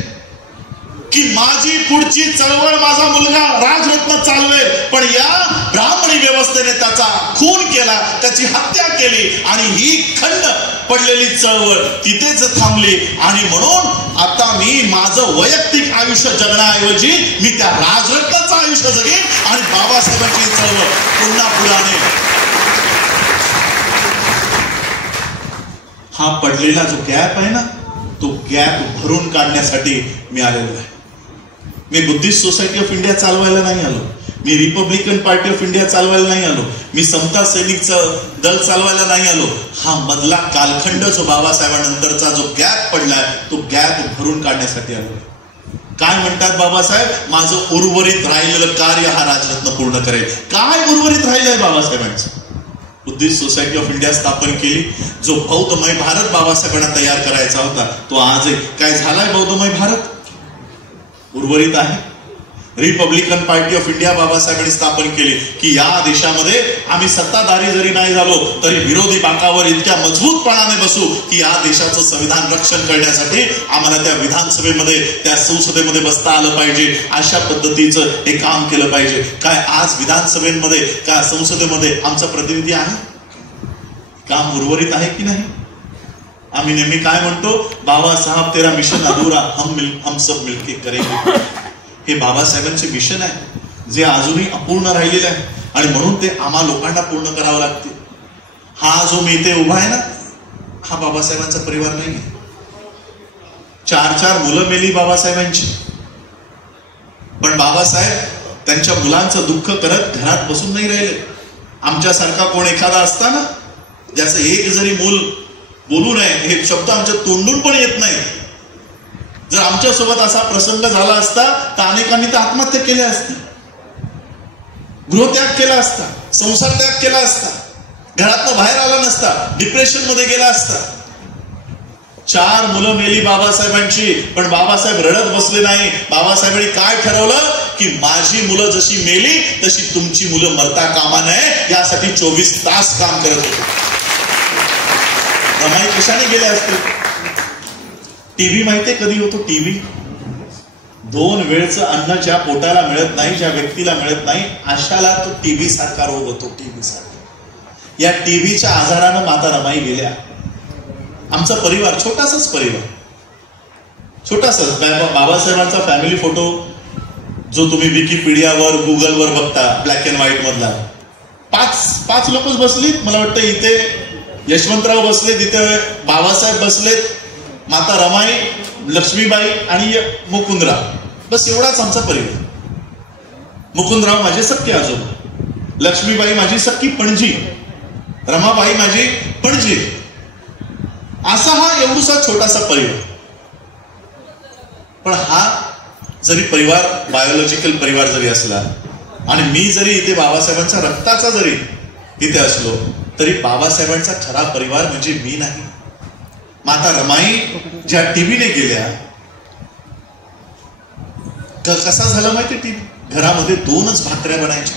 की माझी पुढची चळवळ माझा मुलगा राजरत्न चालवेल, पण या ब्राह्मणी व्यवस्थेने त्याचा खून केला, त्याची हत्या केली आणि ही खंड पडलेली चळवळ तिथेच थांबली. आणि म्हणून आता मी माझं वैयक्तिक आयुष्य जगण्याऐवजी मी त्या राजरत्नाचं आयुष्य जगेन आणि बाबासाहेबांची चळवळ पुन्हा पुढे. हा पडलेला जो गॅप आहे ना तो गॅप भरून काढण्यासाठी मी आलेलो आहे. मी बुद्धिस्ट सोसायटी ऑफ इंडिया चालवायला नाही आलो, मी रिपब्लिकन पार्टी ऑफ इंडिया चालवायला नाही आलो, मी समता सैनिकचं दल चालवायला नाही आलो. हा मधला कालखंड जो बाबासाहेबांनंतरचा जो गॅप पडलाय तो गॅप भरून काढण्यासाठी आलो. काय म्हणतात बाबासाहेब, माझं उर्वरित राहिलेलं कार्य हा राजरत्न पूर्ण करेल. काय उर्वरित राहिलंय बाबासाहेबांचं? बुद्धिस्ट सोसायटी ऑफ इंडिया स्थापन केली. जो बौद्धमय भारत बाबासाहेबांना तयार करायचा होता तो आज काय झालाय बौद्धमय भारत उर्वरित आहे. रिपब्लिकन पार्टी ऑफ इंडिया बाबासाहेबांनी स्थापन केली की या देशामध्ये आम्ही सत्ताधारी जरी नाही झालो तरी विरोधी बाकावर इतक्या मजबूतपणाने बसू की या देशाचं संविधान रक्षण करण्यासाठी आम्हाला त्या विधानसभेमध्ये त्या संसदेमध्ये बसता आलं पाहिजे. अशा पद्धतीचं हे काम केलं पाहिजे. काय आज विधानसभेमध्ये का संसदेमध्ये आमचा प्रतिनिधी आहे? काम उर्वरित आहे की नाही? आम्ही नेहमी काय म्हणतो, बाबा साहब तेरा मिशन अधूरा, हम सब मिलके करेंगे. हे बाबासाहेबांचे मिशन आहे जे अजूनही अपूर्ण राहिलेले आहे आणि म्हणून ते आम्हा लोकांना पूर्ण करावं लागते. हा जो मी इथे उभा आहे ना हा बाबासाहेबांचा परिवार नाही. 4 मुलं मेली बाबासाहेबांची, पण बाबासाहेब त्यांच्या मुलांचं दुःख करत घरात बसून नाही राहिले. आमच्यासारखा कोण एखादा असता ना ज्याचं एक जरी मूल बोलू नये हे शब्द आमच्या तोंडून पण येत नाही, जर आमच्यासोबत असा प्रसंग झाला असता तर अनेकांनी तर आत्महत्या केल्या असत्या, गृहत्याग केला असता, संसार त्याग केला असता, घरातनं बाहेर आला नसता, डिप्रेशन मध्ये गेला असता. 4 मुलं मेली बाबासाहेबांची, पण बाबासाहेब रडत बसले नाही. बाबासाहेबांनी काय ठरवलं की माझी मुलं जशी मेली तशी तुमची मुलं मरता कामा नये यासाठी 24 तास काम करत होते. रमाई कशाने गेले असते? टीव्ही माहितीये कधी होतो? टीव्ही 2 वेळचं अन्न ज्या पोटाला मिळत नाही, ज्या व्यक्तीला मिळत नाही अशाला तो टीव्ही सारखा रोग होतो. टीव्ही सारखा या टीव्हीच्या आजारानं माता रमाई गेल्या. आमचा परिवार छोटासाच परिवार, छोटासाच. बाबासाहेबांचा फॅमिली फोटो जो तुम्ही विकिपीडियावर गुगलवर बघता ब्लॅक अँड व्हाईट मधला, 5 लोकच बसलीत. मला वाटतं इथे यशवंतराव बसलेत, इथे बाबासाहेब बसलेत, माता रमाई, लक्ष्मीबाई आणि मुकुंदराव, बस एवढाच आमचा परिवार. मुकुंदराव माझे सख्खे आजोबा, लक्ष्मीबाई माझी सख्खी पणजी, रमाबाई माझी पणजी. असा हा एवढासा छोटासा परिवार. पण हा जरी परिवार बायोलॉजिकल परिवार जरी असला आणि मी जरी इथे बाबासाहेबांच्या रक्ताचा जरी इथे असलो तरी बाबासाहेबांचा खरा परिवार म्हणजे मी नाही. माता रमाई ज्या टीव्हीने गेल्या, कसा झाला माहिती? टीव्ही घरामध्ये 2च भाकऱ्या बनायच्या.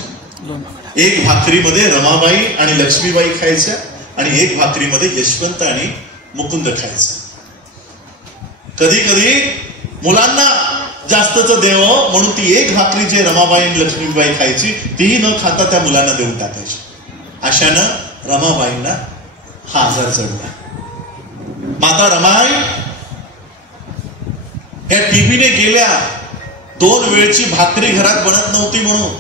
एक भाकरीमध्ये रमाबाई आणि लक्ष्मीबाई खायच्या आणि एक भाकरीमध्ये यशवंत आणि मुकुंद खायचं. कधी कधी मुलांना जास्तच देव म्हणून ती एक भाकरी जे रमाबाई आणि लक्ष्मीबाई खायची तीही न खाता त्या मुलांना देऊन टाकायची. अशानं रमाबाईंना हा आजार चढला. माता रमाई या टीव्हीने गेल्या, 2 वेळची भाकरी घरात बनत नव्हती म्हणून.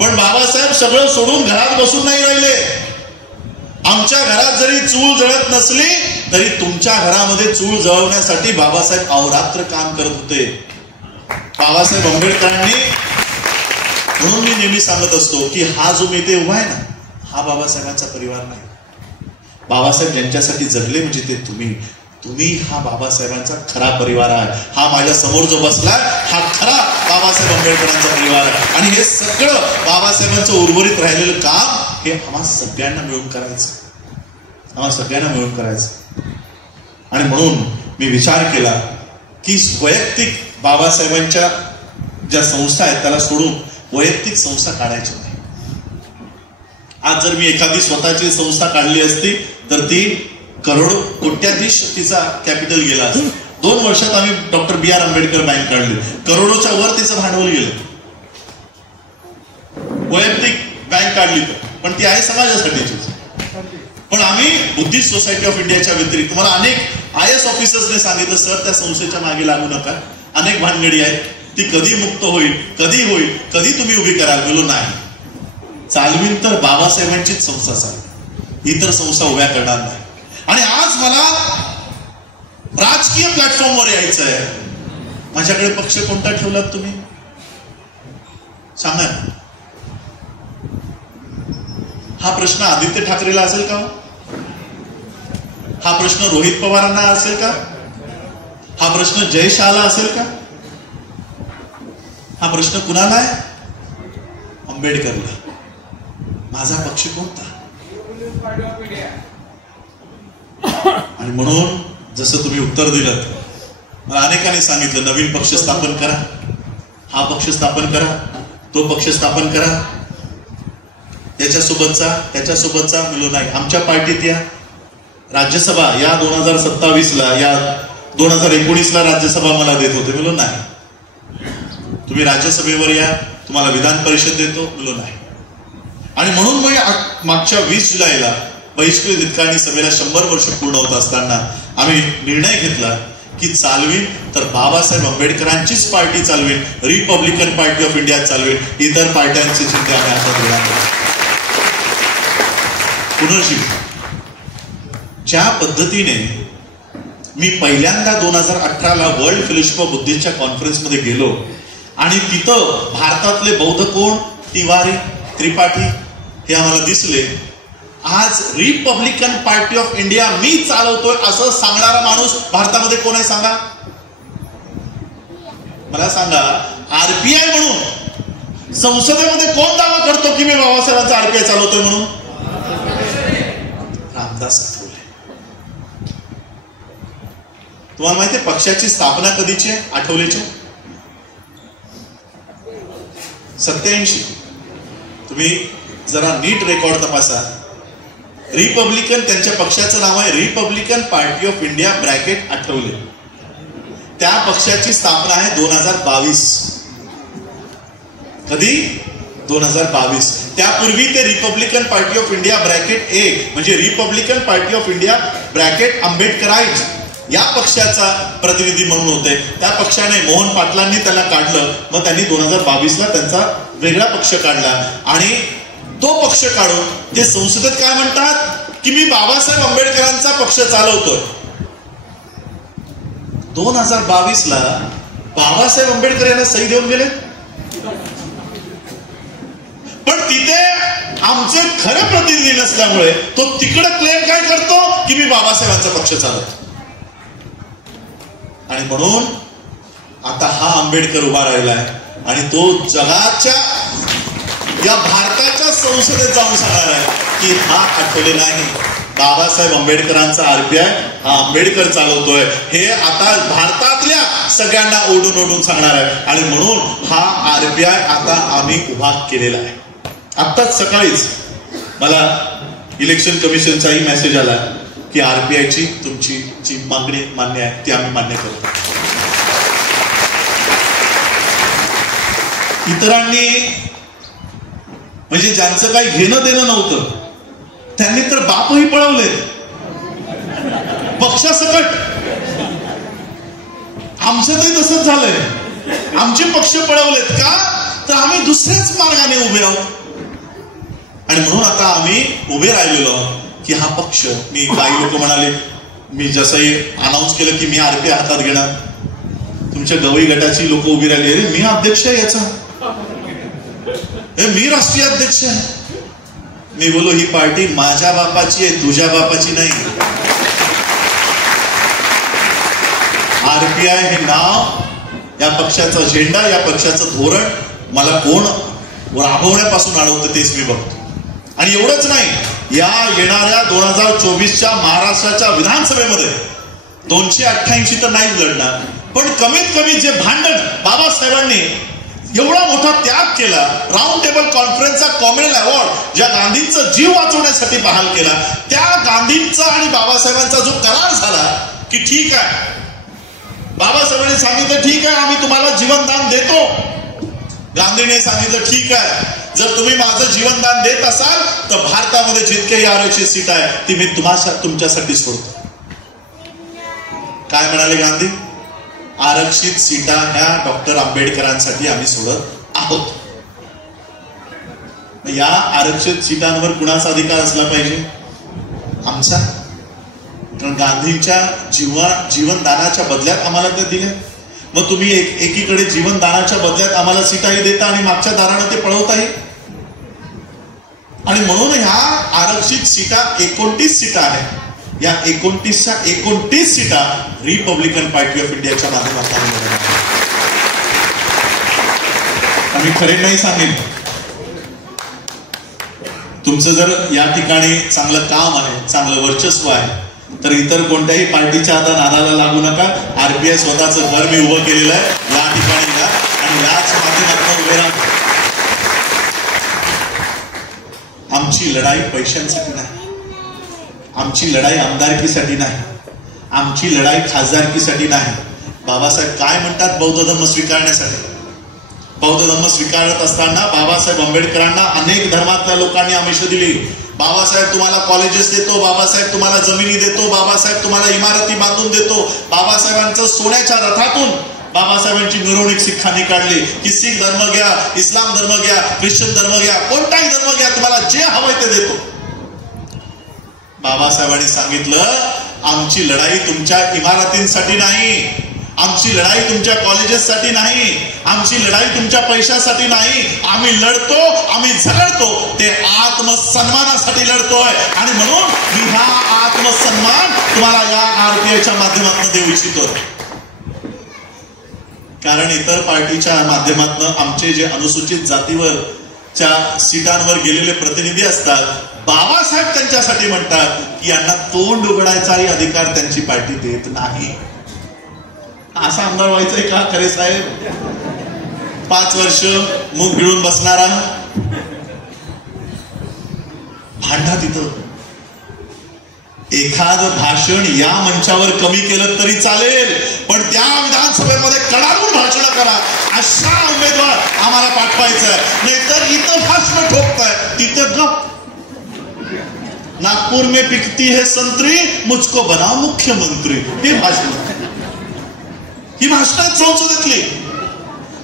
पण बाबासाहेब सगळं सोडून घरात बसून नाही राहिले. आमच्या घरात जरी चूल जळत नसली तरी तुमच्या घरामध्ये चूल जळवण्यासाठी बाबासाहेब अहोरात्र काम करत होते. बाबासाहेब आंबेडकरांनी, म्हणून मी नेहमी सांगत असतो की हा जो मी इथे उभा आहे ना, हा बाबासाहेबांचा परिवार नाही. बाबासाहेब ज्यांच्यासाठी जगले म्हणजे ते तुम्ही हा बाबासाहेबांचा खरा परिवार आहे. हा माझ्या समोर जो बसलाय हा खरा बाबासाहेब आंबेडकरांचा परिवार आहे. आणि हे सगळं बाबासाहेबांचं उर्वरित राहिलेलं काम हे आम्हा सगळ्यांना मिळून करायचं. आणि म्हणून मी विचार केला की वैयक्तिक बाबासाहेबांच्या ज्या संस्था आहेत त्याला सोडून वैयक्तिक संस्था काढायची नाही. आज जर मी एखादी स्वतःची संस्था काढली असती तर ती करोडो कोट्याधीश तिचा कॅपिटल गेला असता. 2 वर्षात आम्ही डॉक्टर बी आर आंबेडकर बँक काढली, करोडोच्या वर तिचं भांडवल गेलं. वैयक्तिक बँक काढली पण ती आहे समाजासाठीची. पण आम्ही बुद्धिस्ट सोसायटी ऑफ इंडियाच्या व्यतिरिक्त, मला अनेक IAS ऑफिसर्सने सांगितलं सर त्या संस्थेच्या मागे लागू नका, अनेक भानगडी आहेत, ती कधी मुक्त होईल, कधी तुम्ही उभी कराल. बोलू नाही, चालवीन तर बाबासाहेबांचीच संस्था चालवी, इतर संस्था उभ्या करणार नाही. आणि आज मला राजकीय प्लॅटफॉर्मवर यायचं आहे. माझ्याकडे पक्ष कोणता ठेवलात तुम्ही सांगा. हा प्रश्न आदित्य ठाकरेला असेल का? हा प्रश्न रोहित पवारांना असेल का? हा प्रश्न जय शहाला असेल का? हा प्रश्न कुणाला आहे? आंबेडकरला. माझा पक्ष कोणता? आणि म्हणून जसं तुम्ही उत्तर दिलं, मला अनेकांनी सांगितलं नवीन पक्ष स्थापन करा, हा पक्ष स्थापन करा, तो पक्ष स्थापन करा, त्याच्यासोबतचा मिळून नाही. आमच्या पार्टीत या राज्यसभा या 2027ला या 2019ला राज्यसभा मला देत होते, मिळून नाही. तुम्ही राज्यसभेवर या, तुम्हाला विधान परिषद देतो, मिळून नाही. आणि म्हणून मग मागच्या 20 जुलैला बहिष्कृत हितकाणी सभेला 100 वर्ष पूर्ण होत असताना आम्ही निर्णय घेतला की चालवीन तर बाबासाहेब आंबेडकरांचीच पार्टी चालवीन, रिपब्लिकन पार्टी ऑफ इंडिया चालवीन, इतर पार्ट्यांची चिंता आम्ही हातात घेणार नाही. पुनर्जीवन ज्या पद्धतीने मी पहिल्यांदा 2018ला वर्ल्ड फेलोशिप ऑफ बुद्धिस्टच्या कॉन्फरन्समध्ये गेलो आणि तिथं भारतातले बौद्ध कोण, तिवारी, त्रिपाठी हे आम्हाला दिसले. आज रिपब्लिकन पार्टी ऑफ इंडिया मी चालवतोय असं सांगणारा माणूस भारतामध्ये कोण आहे सांगा मला. सांगा, RPI म्हणून संसदेमध्ये कोण दावा करतो की मी बाबासाहेबांचा RPI चालवतोय म्हणून? रामदास आठवले. तुम्हाला माहिती आहे पक्षाची स्थापना कधीची आहे? आठवलेची 87. तुम्ही जरा नीट रेकॉर्ड तपासा. रिपब्लिकन, त्यांच्या पक्षाचं नाव आहे Republican party of India bracket Athawale. त्या पक्षाची स्थापना आहे 2022. कधी? 2022. त्यापूर्वी ते Republican party of India bracket A म्हणजे Republican party of India bracket Ambedkarite या पक्षाचा प्रतिनिधी म्हणून होते. त्या पक्षाने मोहन पाटलांनी त्याला काढलं, मग त्यांनी 2022ला त्यांचा वेगळा पक्ष काढला. आणि तो पक्ष काढून ते संसदेत काय म्हणतात की मी बाबासाहेब आंबेडकरांचा पक्ष चालवतोय. 2022ला बाबासाहेब आंबेडकर यांना सही देऊन गेले. पण तिथे आमचे खरे प्रतिनिधी नसल्यामुळे तो तिकडे क्लेम काय करतो की मी बाबासाहेबांचा पक्ष चालवतो. आणि म्हणून आता हा आंबेडकर उभा राहिलाय आणि तो जगाच्या या भारताच्या संसदेत जाऊन सांगणार आहे की हा आठवले नाही, बाबासाहेब आंबेडकरांचा RPI हा आंबेडकर चालवतोय. हे आता भारतातल्या सगळ्यांना ओढून ओढून सांगणार आहे. आणि म्हणून हा RPI आता आम्ही उभा केलेला आहे. आत्ताच सकाळीच मला इलेक्शन कमिशनचाही मेसेज आला की RPIची तुमची जी मागणी मान्य आहे ती आम्ही मान्य करतो. इतरांनी म्हणजे ज्यांचं काही घेणं देणं नव्हतं त्यांनी तर बापही पळवले पक्षासकट. आमचं तरी तसंच झालंय. आमचे पक्ष पळवलेत का तर आम्ही दुसऱ्याच मार्गाने उभे आहोत. आणि म्हणून आता आम्ही उभे राहिलेलो की हा पक्ष, मी काही लोक म्हणाले, मी जसंही अनाऊन्स केलं की मी आरपी हातात घेणार, तुमच्या गवई गटाची लोक उभी राहिली, अरे मी अध्यक्ष आहे याचा, मी राष्ट्रीय अध्यक्ष आहे. मी बोलो ही पार्टी माझ्या बापाची आहे, तुझ्या बापाची नाही. आरपीआय हे नाव, या पक्षाचा झेंडा, या पक्षाचं धोरण मला कोण राबवण्यापासून अडवतं तेच मी बघतो. आणि एवढंच नाही, या येणाऱ्या 2024च्या महाराष्ट्राच्या विधानसभेमध्ये 288 तर नाही लढणार, पण कमीत कमी जे भांडण बाबासाहेबांनी एवढा मोठा त्याग केला, राऊंड टेबल कॉन्फरन्सचा कॉमेल अवॉर्ड ज्या गांधींचा जीव वाचवण्यासाठी बहाल केला, त्या गांधींचा आणि बाबासाहेबांचा जो करार झाला की ठीक आहे, बाबासाहेबांनी सांगितलं ठीक आहे आम्ही तुम्हाला जीवनदान देतो, गांधीने सांगितलं ठीक आहे जर तुम्ही माझं जीवनदान देत असाल तर भारतामध्ये जितकेही आरक्षित सीट आहे ती मी तुमच्यासाठी सोडतो. काय म्हणाले गांधी? आरक्षित सीटा ह्या डॉक्टर आंबेडकरांसाठी आम्ही सोडत आहोत. या आरक्षित सीटांवर कुणाचा अधिकार असला पाहिजे? आमचा. कारण गांधींच्या जीवनदानाच्या बदल्यात आम्हाला ते दिले. मग तुम्ही एकीकडे जीवनदानाच्या बदल्यात आम्हाला सीटाही देता आणि मागच्या दारानं ते पळवताही. आणि म्हणून ह्या आरक्षित सीटा 29 सीटा आहेत. या 29च्या 29 सीटा रिपब्लिकन पार्टी ऑफ इंडियाच्या माध्यमातून आम्ही खरे नाही सांगेन. तुमचं जर या ठिकाणी चांगलं काम आहे, चांगलं वर्चस्व आहे, तर इतर कोणत्याही पार्टीच्या आता नादाला लागू नका. आरपीआय स्वतःचं घर मी उभं केलेलं आहे या ठिकाणी या, आणि याच माध्यमातून उभे राहा. आमची लढाई पैशांसाठी नाही, आमची लढाई आमदारकीसाठी नाही, आमची लढाई खासदारकीसाठी नाही. बाबासाहेब काय म्हणतात? बौद्ध धर्म स्वीकारण्यासाठी. बौद्ध धर्म स्वीकारत असताना बाबासाहेब आंबेडकरांना अनेक धर्मातल्या लोकांनी आमिष दिली. बाबासाहेब तुम्हाला कॉलेजेस देतो, बाबासाहेब तुम्हाला जमिनी देतो, बाबासाहेब तुम्हाला इमारती बांधून देतो. बाबासाहेबांचं सोन्याच्या रथातून बाबासाहेबांची मिरवणूक सिखांनी काढली की सिख धर्म घ्या, इस्लाम धर्म घ्या, ख्रिश्चन धर्म घ्या, कोणताही धर्म घ्या, तुम्हाला जे हवंय ते देतो. बाबासाहेबांनी सांगितलं आमची लढाई तुमच्या इमारतींसाठी नाही, आमची लढाई तुमच्या कॉलेजेससाठी नाही, आमची लढाई तुमच्या पैशासाठी नाही. आम्ही लढतो, आम्ही झगडतो ते आत्मसन्मानासाठी लढतोय. आणि म्हणून मी हा आत्मसन्मान तुम्हाला या आरपीआयच्या माध्यमातून देऊ इच्छितो. कारण इतर पार्टीच्या माध्यमातून आमचे जे अनुसूचित जातीवरच्या सीटांवर गेलेले प्रतिनिधी असतात, बाबासाहेब त्यांच्यासाठी म्हणतात की यांना तोंड उघडायचाही अधिकार त्यांची पार्टी देत नाही. असा आमदार व्हायचंय का खरे साहेब? 5 वर्ष मुख गिळून बसणारा भांडा तिथं. एखादं भाषण या मंचावर कमी केलं तरी चालेल, पण त्या विधानसभेमध्ये कडाडून भाषण करा अशा उमेदवार आम्हाला पाठवायचं. नाहीतर इथं भाषण ठोकताय, तिथं गप. नागपूर में पिकती है संत्री, मुझको बना मुख्यमंत्री. हे भाषण, ही भाषण संसदेतली.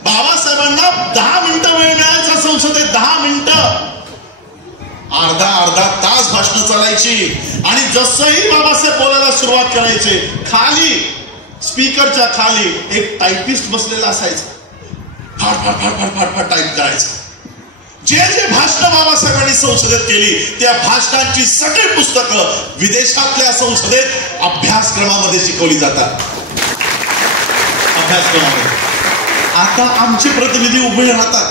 बाबासाहेबांना 10 मिनिटं वेळ मिळायचा संसदेत, 10 मिनिटं, अर्धा तास भाषण चालायची. आणि जसंही बाबासाहेब बोलायला सुरुवात करायचे, खाली स्पीकरच्या खाली एक टायपिस्ट बसलेला असायचा, फाड फाड फाड फाड फाड फाड टाईप करायचा. जे जे भाषण बाबासाहेबांनी संसदेत केली त्या भाषणांची सगळी पुस्तकं विदेशातल्या संसदेत अभ्यासक्रमामध्ये शिकवली जातात. अभ्यासक्रमामध्ये आता आमचे प्रतिनिधी उभे राहतात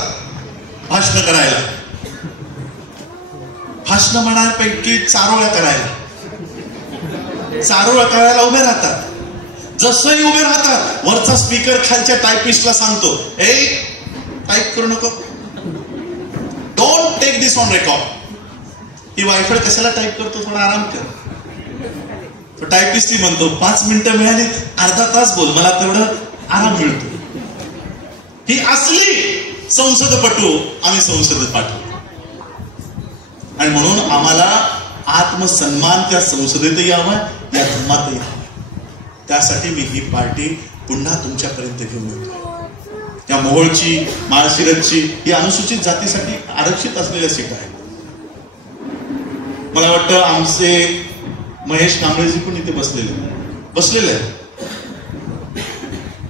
भाषण करायला, भाषण म्हणायपैकी चारोळ्या करायला उभे राहतात. जसंही उभे राहतात वरचा स्पीकर खालच्या टायपिस्टला सांगतो, ए टाईप करू नको, don't take this on record. ही वायफाय कशाला टाईप करतो, थोडा आराम कर. तो टायपिस्ट म्हणतो 5 मिनिटं मिळाली, अर्धा तास बोल, मला तेवढं आराम मिळतो. ही असली संसदपटू आम्ही संसदेत पाठवतो. आणि म्हणून आम्हाला आत्मसन्मान त्या संसदेतही यावा, या धर्मातही यावा. त्यासाठी मी ही पार्टी पुन्हा तुमच्यापर्यंत घेऊन येतो. त्या मोहोळची, माळशिरसची ही अनुसूचित जातीसाठी आरक्षित असलेल्या सीट आहेत. मला वाटतं आमचे महेश कांबळेजी पण इथे बसलेले आहे.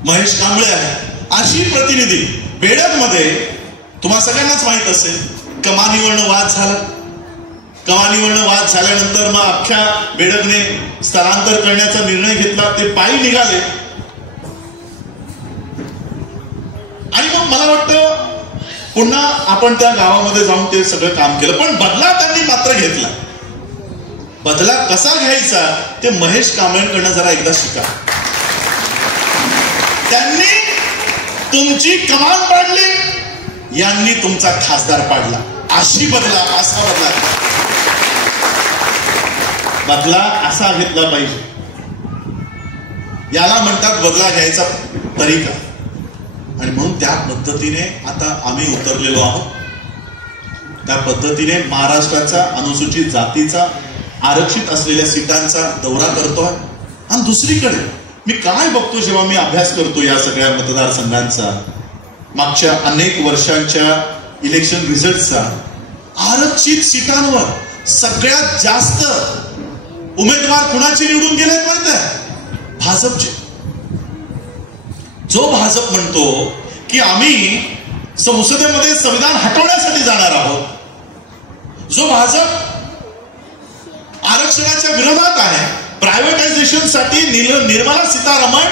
महेश कांबळे आहे. अशी प्रतिनिधी बेडगमध्ये तुम्हा सगळ्यांनाच माहित असेल, कमानीवरनं वाद झाला. कमानीवरनं वाद झाल्यानंतर मग अख्ख्या बेडगने स्थलांतर करण्याचा निर्णय घेतला. ते पायी निघाले आणि मग मला वाटतं पुन्हा आपण त्या गावामध्ये जाऊन ते सगळं काम केलं. पण बदला त्यांनी मात्र घेतला. बदला कसा घ्यायचा ते महेश कांबळेंकडनं जरा एकदा शिका. त्यांनी तुमची कमान पाडली, यांनी तुमचा खासदार पाडला. असा बदला असा घेतला पाहिजे. याला म्हणतात बदला घ्यायचा तरीका. आणि म्हणून त्या पद्धतीने आता आम्ही उतरलेलो आहोत. त्या पद्धतीने महाराष्ट्राच्या अनुसूचित जातीचा आरक्षित असलेल्या सीटांचा दौरा करतोय. आणि दुसरीकडे मी काय बघतो जेव्हा मी अभ्यास करतो या सगळ्या मतदारसंघांचा, मागच्या अनेक वर्षांच्या इलेक्शन रिझल्टचा, आरक्षित सीटांवर सगळ्यात जास्त उमेदवार कुणाचे निवडून गेलेत माहित आहे? भाजपचे. जो भाजप म्हणतो की आम्ही संसदेमध्ये संविधान हटवण्यासाठी जाणार आहोत, जो भाजप आरक्षणाच्या विरोधात आहे, प्रायव्हेटायझेशन साठी निर्मला सीतारामन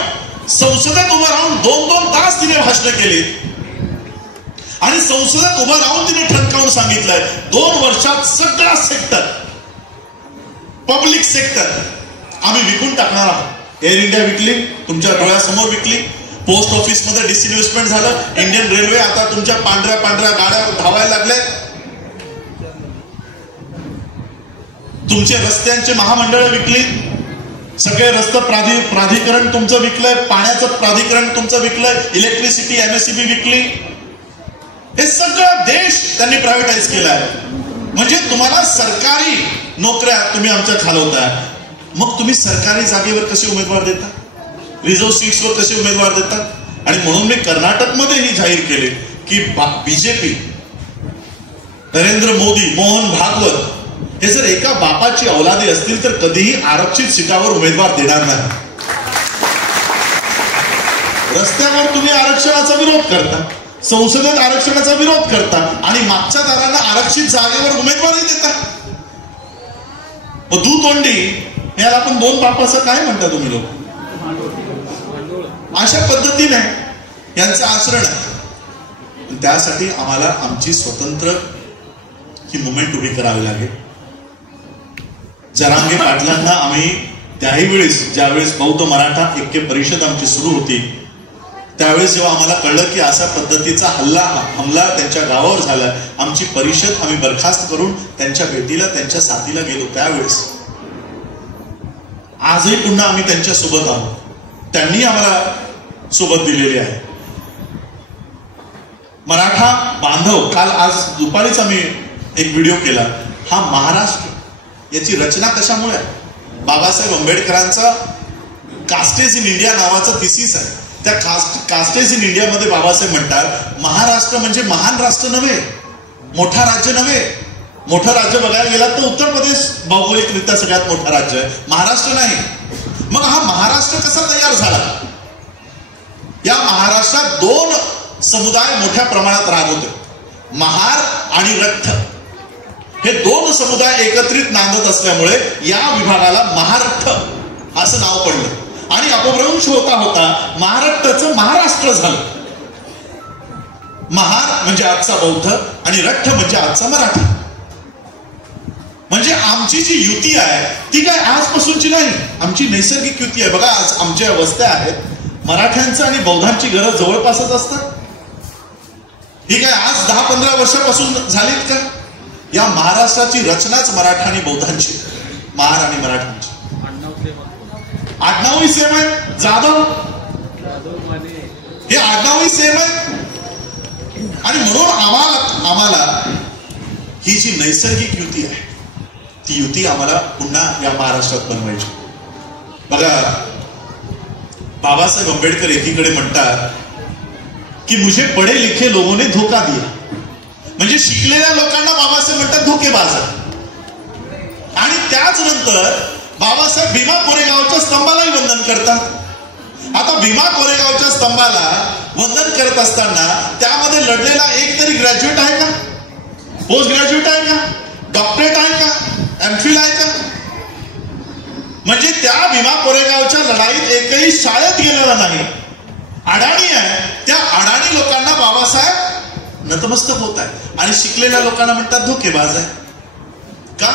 संसदेत उभं राहून 2-2 तास तिने भाषण केली आणि संसदेत उभं राहून तिने ठणकावून सांगितलंय 2 वर्षात सगळा सेक्टर, पब्लिक सेक्टर आम्ही विकून टाकणार आहोत. एअर इंडिया विकली, तुमच्या डोळ्यासमोर विकली. पोस्ट ऑफिस मध्ये डिसइन्व्हेस्टमेंट झालं. इंडियन रेल्वे आता तुमच्या पांढऱ्या गाड्या धावायला लागल्या. तुमचे रस्त्यांचे महामंडळ विकली. सगळे रस्ते प्राधिकरण तुमचं विकलंय. पाण्याचं प्राधिकरण तुमचं विकलंय. इलेक्ट्रिसिटी एमएससीबी विकली. हे सगळं देश त्यांनी प्रायव्हेटाईज केलाय. म्हणजे तुम्हाला सरकारी नोकऱ्या तुम्ही आमच्या घालवताय. मग तुम्ही सरकारी जागेवर कसे उमेदवार देता? रिझर्व्ह सीट्सवर कसे उमेदवार देतात? आणि म्हणून मी कर्नाटकमध्ये ही जाहीर केले की बीजेपी, नरेंद्र मोदी, मोहन भागवत हे जर एका बापाची औलादे असतील तर कधीही आरक्षित सीटावर उमेदवार देणार नाही. रस्त्यावर तुम्ही आरक्षणाचा विरोध करता, संसदेत आरक्षणाचा विरोध करता आणि मागच्या दारांना आरक्षित जागेवर उमेदवारी देता. दुतोंडी याला आपण 2 बापाचं काय म्हणता तुम्ही लोक? अशा पद्धतीने यांचं आचरण आहे. त्यासाठी आम्हाला आमची स्वतंत्र ही मुवमेंट उभी करावी लागेल. जरांगे पाटलांना आम्ही त्याही वेळेस, ज्यावेळेस बौद्ध मराठा ऐक्य परिषद आमची सुरू होती, त्यावेळेस जेव्हा आम्हाला कळलं की अशा पद्धतीचा हमला त्यांच्या गावावर झाला, आमची परिषद आम्ही बरखास्त करून त्यांच्या भेटीला, त्यांच्या साथीला गेलो. त्यावेळेस आजही पुन्हा आम्ही त्यांच्या सोबत आहोत. त्यांनी आम्हाला सोबत दिलेली आहे. मराठा बांधव, काल आज दुपारीच आम्ही एक व्हिडिओ केला. हा महाराष्ट्र याची रचना कशामुळे? बाबासाहेब आंबेडकरांचा कास्टेज इन इंडिया नावाचा थिसिस आहे. त्या कास्टेज इन इंडिया मध्ये बाबासाहेब म्हणतात महाराष्ट्र म्हणजे महान राष्ट्र नव्हे, मोठा राज्य नव्हे. मोठं राज्य बघायला गेला तर उत्तर प्रदेश भौगोलिकरित्या सगळ्यात मोठं राज्य आहे, महाराष्ट्र नाही. मग हा महाराष्ट्र कसा तयार झाला? या महाराष्ट्रात 2 समुदाय मोठ्या प्रमाणात राहत होते, महार आणि रठ्ठ. हे 2 समुदाय एकत्रित नांदत असल्यामुळे या विभागाला महारठ्ठ असं नाव पडलं आणि अपभ्रंश होता महाराष्ट्राचं महाराष्ट्र झालं. महार म्हणजे आजचा बौद्ध आणि रठ्ठ म्हणजे आजचा मराठा. म्हणजे आमची जी युती आहे ती काय आजपासूनची नाही, आमची नैसर्गिक युती आहे. बघा आज आमच्या वस्त्या आहेत, मराठ्यांचं आणि बौद्धांची घरं जवळपासच असतात. ही काय आज 10-15 वर्षापासून झालीत का? या महाराष्ट्राची रचनाच मराठा आणि बौद्धांची, महार आणि मराठ्यांची. आडनावही सेम आहे. जाधव हे आडनावही सेम आहे. आणि म्हणून आम्हाला ही जी नैसर्गिक युती आहे ती युती आम्हाला पुन्हा या महाराष्ट्रात बनवायची. बघा बाबासाहेब आंबेडकर एकीकडे म्हणतात की मुझे पढ़े लिखे लोगों ने धोखा दिया. म्हणजे शिकलेल्या लोकांना बाबासाहेब म्हणतात धोकेबाज. आणि त्याच नंतर बाबासाहेब भीमा कोरेगावच्या स्तंभालाही वंदन करतात. आता भीमा कोरेगावच्या स्तंभाला वंदन करत असताना त्यामध्ये लढलेला एक तरी ग्रॅज्युएट आहे का, पोस्ट ग्रॅज्युएट आहे का, डॉक्टरेट आहे का, एमफिल आहे का? म्हणजे त्या भीमा कोरेगावच्या लढाईत एकही शाळेत गेलेला नाही. अडाणी आहे, त्या अडाणी लोकांना बाबासाहेब नतमस्तक होत आहे आणि शिकलेल्या लोकांना म्हणतात धोकेबाज आहे. का?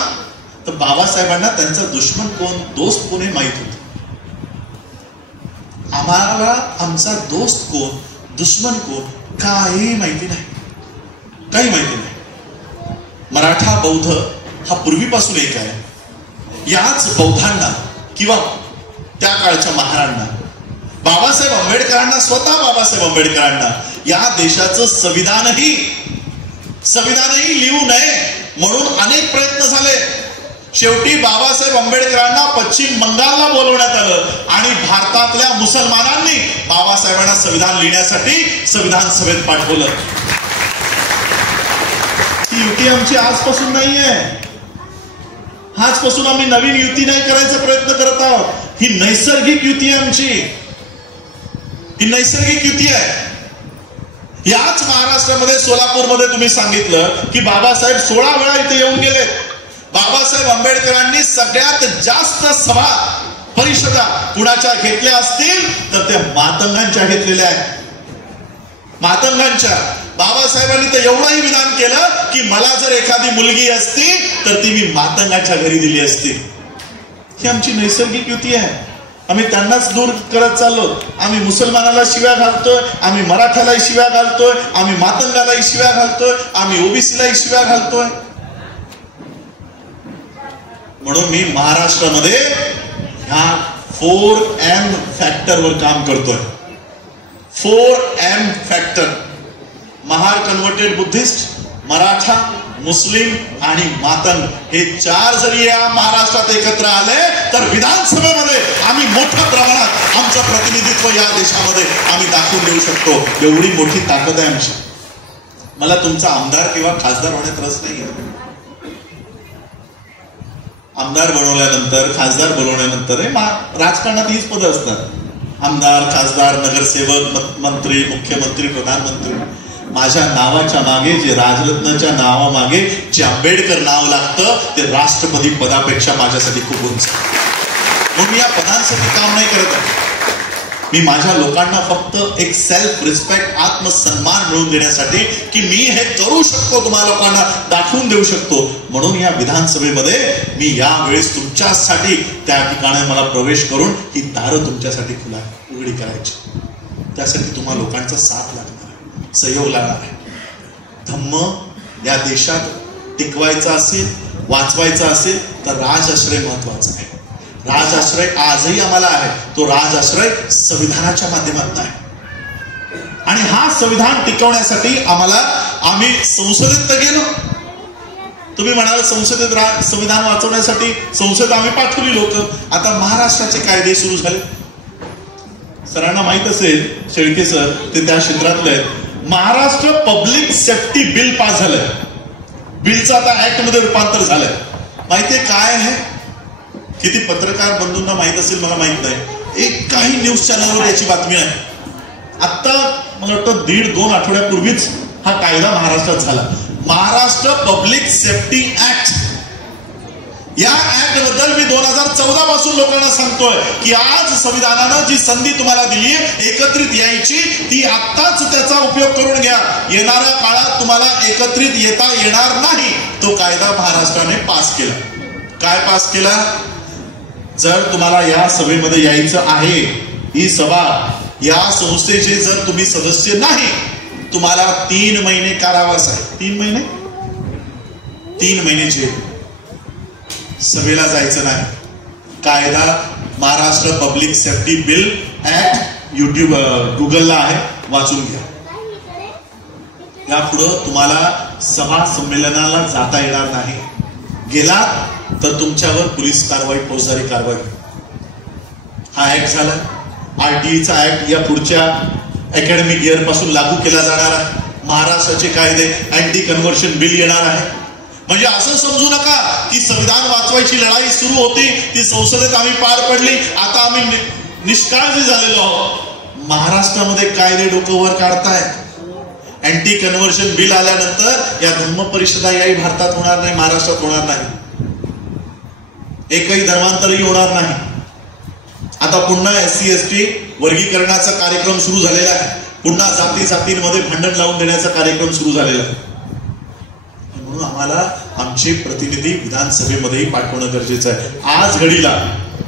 तर बाबासाहेबांना त्यांचा दुश्मन कोण, दोस्त कोण हे माहित होत. आम्हाला आमचा दोस्त कोण, दुश्मन कोण काही माहिती नाही, काही माहिती नाही. मराठा बौद्ध हा पूर्वीपासून एक आहे. याच बौद्धांना किंवा त्या काळच्या महाराजांना, बाबासाहेब आंबेडकरांना, स्वतः बाबासाहेब आंबेडकरांना या देशाचं संविधानही लिहू नये म्हणून अनेक प्रयत्न झाले. शेवटी बाबासाहेब आंबेडकरांना पश्चिम बंगालला बोलवण्यात आलं आणि भारतातल्या मुसलमानांनी बाबासाहेबांना संविधान लिहिण्यासाठी संविधान सभेत पाठवलं. ही युती आमची आजपासून नाहीये, आजपासून आम्ही नवीन युती नाही करायचा प्रयत्न करत आहोत. ही नैसर्गिक युती आहे आमची, ही नैसर्गिक युती आहे. याच महाराष्ट्रामध्ये सोलापूरमध्ये तुम्ही सांगितलं की बाबासाहेब 16 वेळा इथे येऊन गेले. बाबासाहेब आंबेडकरांनी सगळ्यात जास्त सभा परिषदा कुणाच्या घेतल्या असतील तर त्या मातंगांच्या घेतलेल्या आहेत. मातंगांच्या. बाबासाहेबांनी तर एवढंही विधान केलं की मला जर एखादी मुलगी असती तर ती मी मातंगाच्या घरी दिली असती. ही आमची नैसर्गिक युती आहे. आम्ही त्यांनाच दूर करत चाललो. आम्ही मुसलमानाला शिव्या घालतोय, आम्ही मराठालाही शिव्या घालतोय, आम्ही मातंगालाही शिव्या घालतोय, आम्ही ओबीसीलाही शिव्या घालतोय. म्हणून मी महाराष्ट्रामध्ये ह्या 4M फॅक्टरवर काम करतोय. 4M factor. Mahar converted Buddhist, Maratha, Muslim आणि मातंग हे 4 जरी या महाराष्ट्रात एकत्र आले तर विधानसभेमध्ये आम्ही मोठ्या प्रमाणात आमचं प्रतिनिधित्व या देशामध्ये आम्ही दाखवून देऊ शकतो. एवढी मोठी ताकद आहे आमची. मला तुमचा आमदार किंवा खासदार होण्यात रस नाही आहे. आमदार बनवल्यानंतर, खासदार बनवल्यानंतर राजकारणात हीच पदं असतात. आमदार, खासदार, नगरसेवक, मंत्री, मुख्यमंत्री, प्रधानमंत्री. माझ्या नावाच्या मागे, जे राजरत्नाच्या नावामागे जे आंबेडकर नाव लागतं ते राष्ट्रपती पदापेक्षा माझ्यासाठी खूप उंच. म्हणून मी या पदांसाठी काम नाही करत आहे. मी माझ्या लोकांना फक्त एक सेल्फ रिस्पेक्ट, आत्मसन्मान मिळवून देण्यासाठी की मी हे करू शकतो, तुम्हाला लोकांना दाखवून देऊ शकतो. म्हणून या विधानसभेमध्ये मी यावेळेस तुमच्यासाठी त्या ठिकाणी मला प्रवेश करून ही दारं तुमच्यासाठी उघडी करायची. त्यासाठी तुम्हा लोकांचा साथ लागणार आहे, सहयोग लागणार आहे. धम्म या देशात टिकवायचा असेल, वाचवायचा असेल तर राजआश्रय महत्वाचा आहे. राजआश्रय आजही आम्हाला आहे. तो राजआश्रय संविधानाच्या माध्यमातून आहे आणि हा संविधान टिकवण्यासाठी आम्ही संसदेत तर गेलो. तुम्ही म्हणाल संसदेत संविधान वाचवण्यासाठी संसद आम्ही पाठवली लोक. आता महाराष्ट्राचे कायदे सुरू झाले. सरांना माहित असेल, शेळके सर ते त्या क्षेत्रातले आहेत. Maharashtra public safety bill pass झालंय. बिलचं आता ऍक्ट मध्ये रूपांतर झालंय. माहितीये काय आहे? किती पत्रकार बंधूंना माहित असेल मला माहित नाही. एक काही न्यूज चॅनलवर याची बातमी आहे. आता मला वाटतं 1.5-2 आठवड्यापूर्वीच हा कायदा महाराष्ट्रात झाला. Maharashtra public safety act. या ऍक्ट बद्दल मी 2014 पासून लोकांना सांगतोय की आज संविधानानं जी संधी तुम्हाला दिली एकत्रित यायची, ती आत्ताच त्याचा उपयोग करून घ्या. येणाऱ्या काळात तुम्हाला एकत्रित येता येणार नाही. तो कायदा महाराष्ट्राने पास केला. काय पास केला? जर तुम्हाला या सभेमध्ये यायचं आहे, ही सभा, या संस्थेचे जर तुम्ही सदस्य नाही, तुम्हाला 3 महिने कारावास आहे. 3 महिने जेल. सभेला जायचं नाही. कायदा Maharashtra public safety bill act गुगलला आहे, वाचून घ्या. यापुढं तुम्हाला सभा संमेलनाला जाता येणार नाही. गेला तर तुमच्यावर पोलीस कारवाई, फौजदारी कारवाई. हा ऍक्ट झाला. आरटीईचा ऍक्ट या पुढच्या अकॅडमिक इयर पासून लागू केला जाणार आहे. महाराष्ट्राचे कायदे, अँटी कन्व्हर्शन बिल येणार आहे. म्हणजे असं समजू नका की संविधान वाचवायची लढाई सुरू होती, ती संसदेत आम्ही पार पडली, आता आम्ही निष्काळजी झालेलो आहोत. महाराष्ट्रामध्ये कायदे डोकं वर काढताय. अँटी कन्व्हर्शन बिल आल्यानंतर या धम्म परिषदा याही भारतात होणार नाही, महाराष्ट्रात होणार नाही, एकही धर्मांतरही होणार नाही. आता पुन्हा SC ST वर्गीकरणाचा कार्यक्रम सुरू झालेला आहे. पुन्हा जाती जातींमध्ये भांडण लावून देण्याचा कार्यक्रम सुरू झालेला आहे. म्हणून आम्हाला आमचे प्रतिनिधी विधानसभेमध्येही पाठवणं गरजेचं आहे. आज घडीला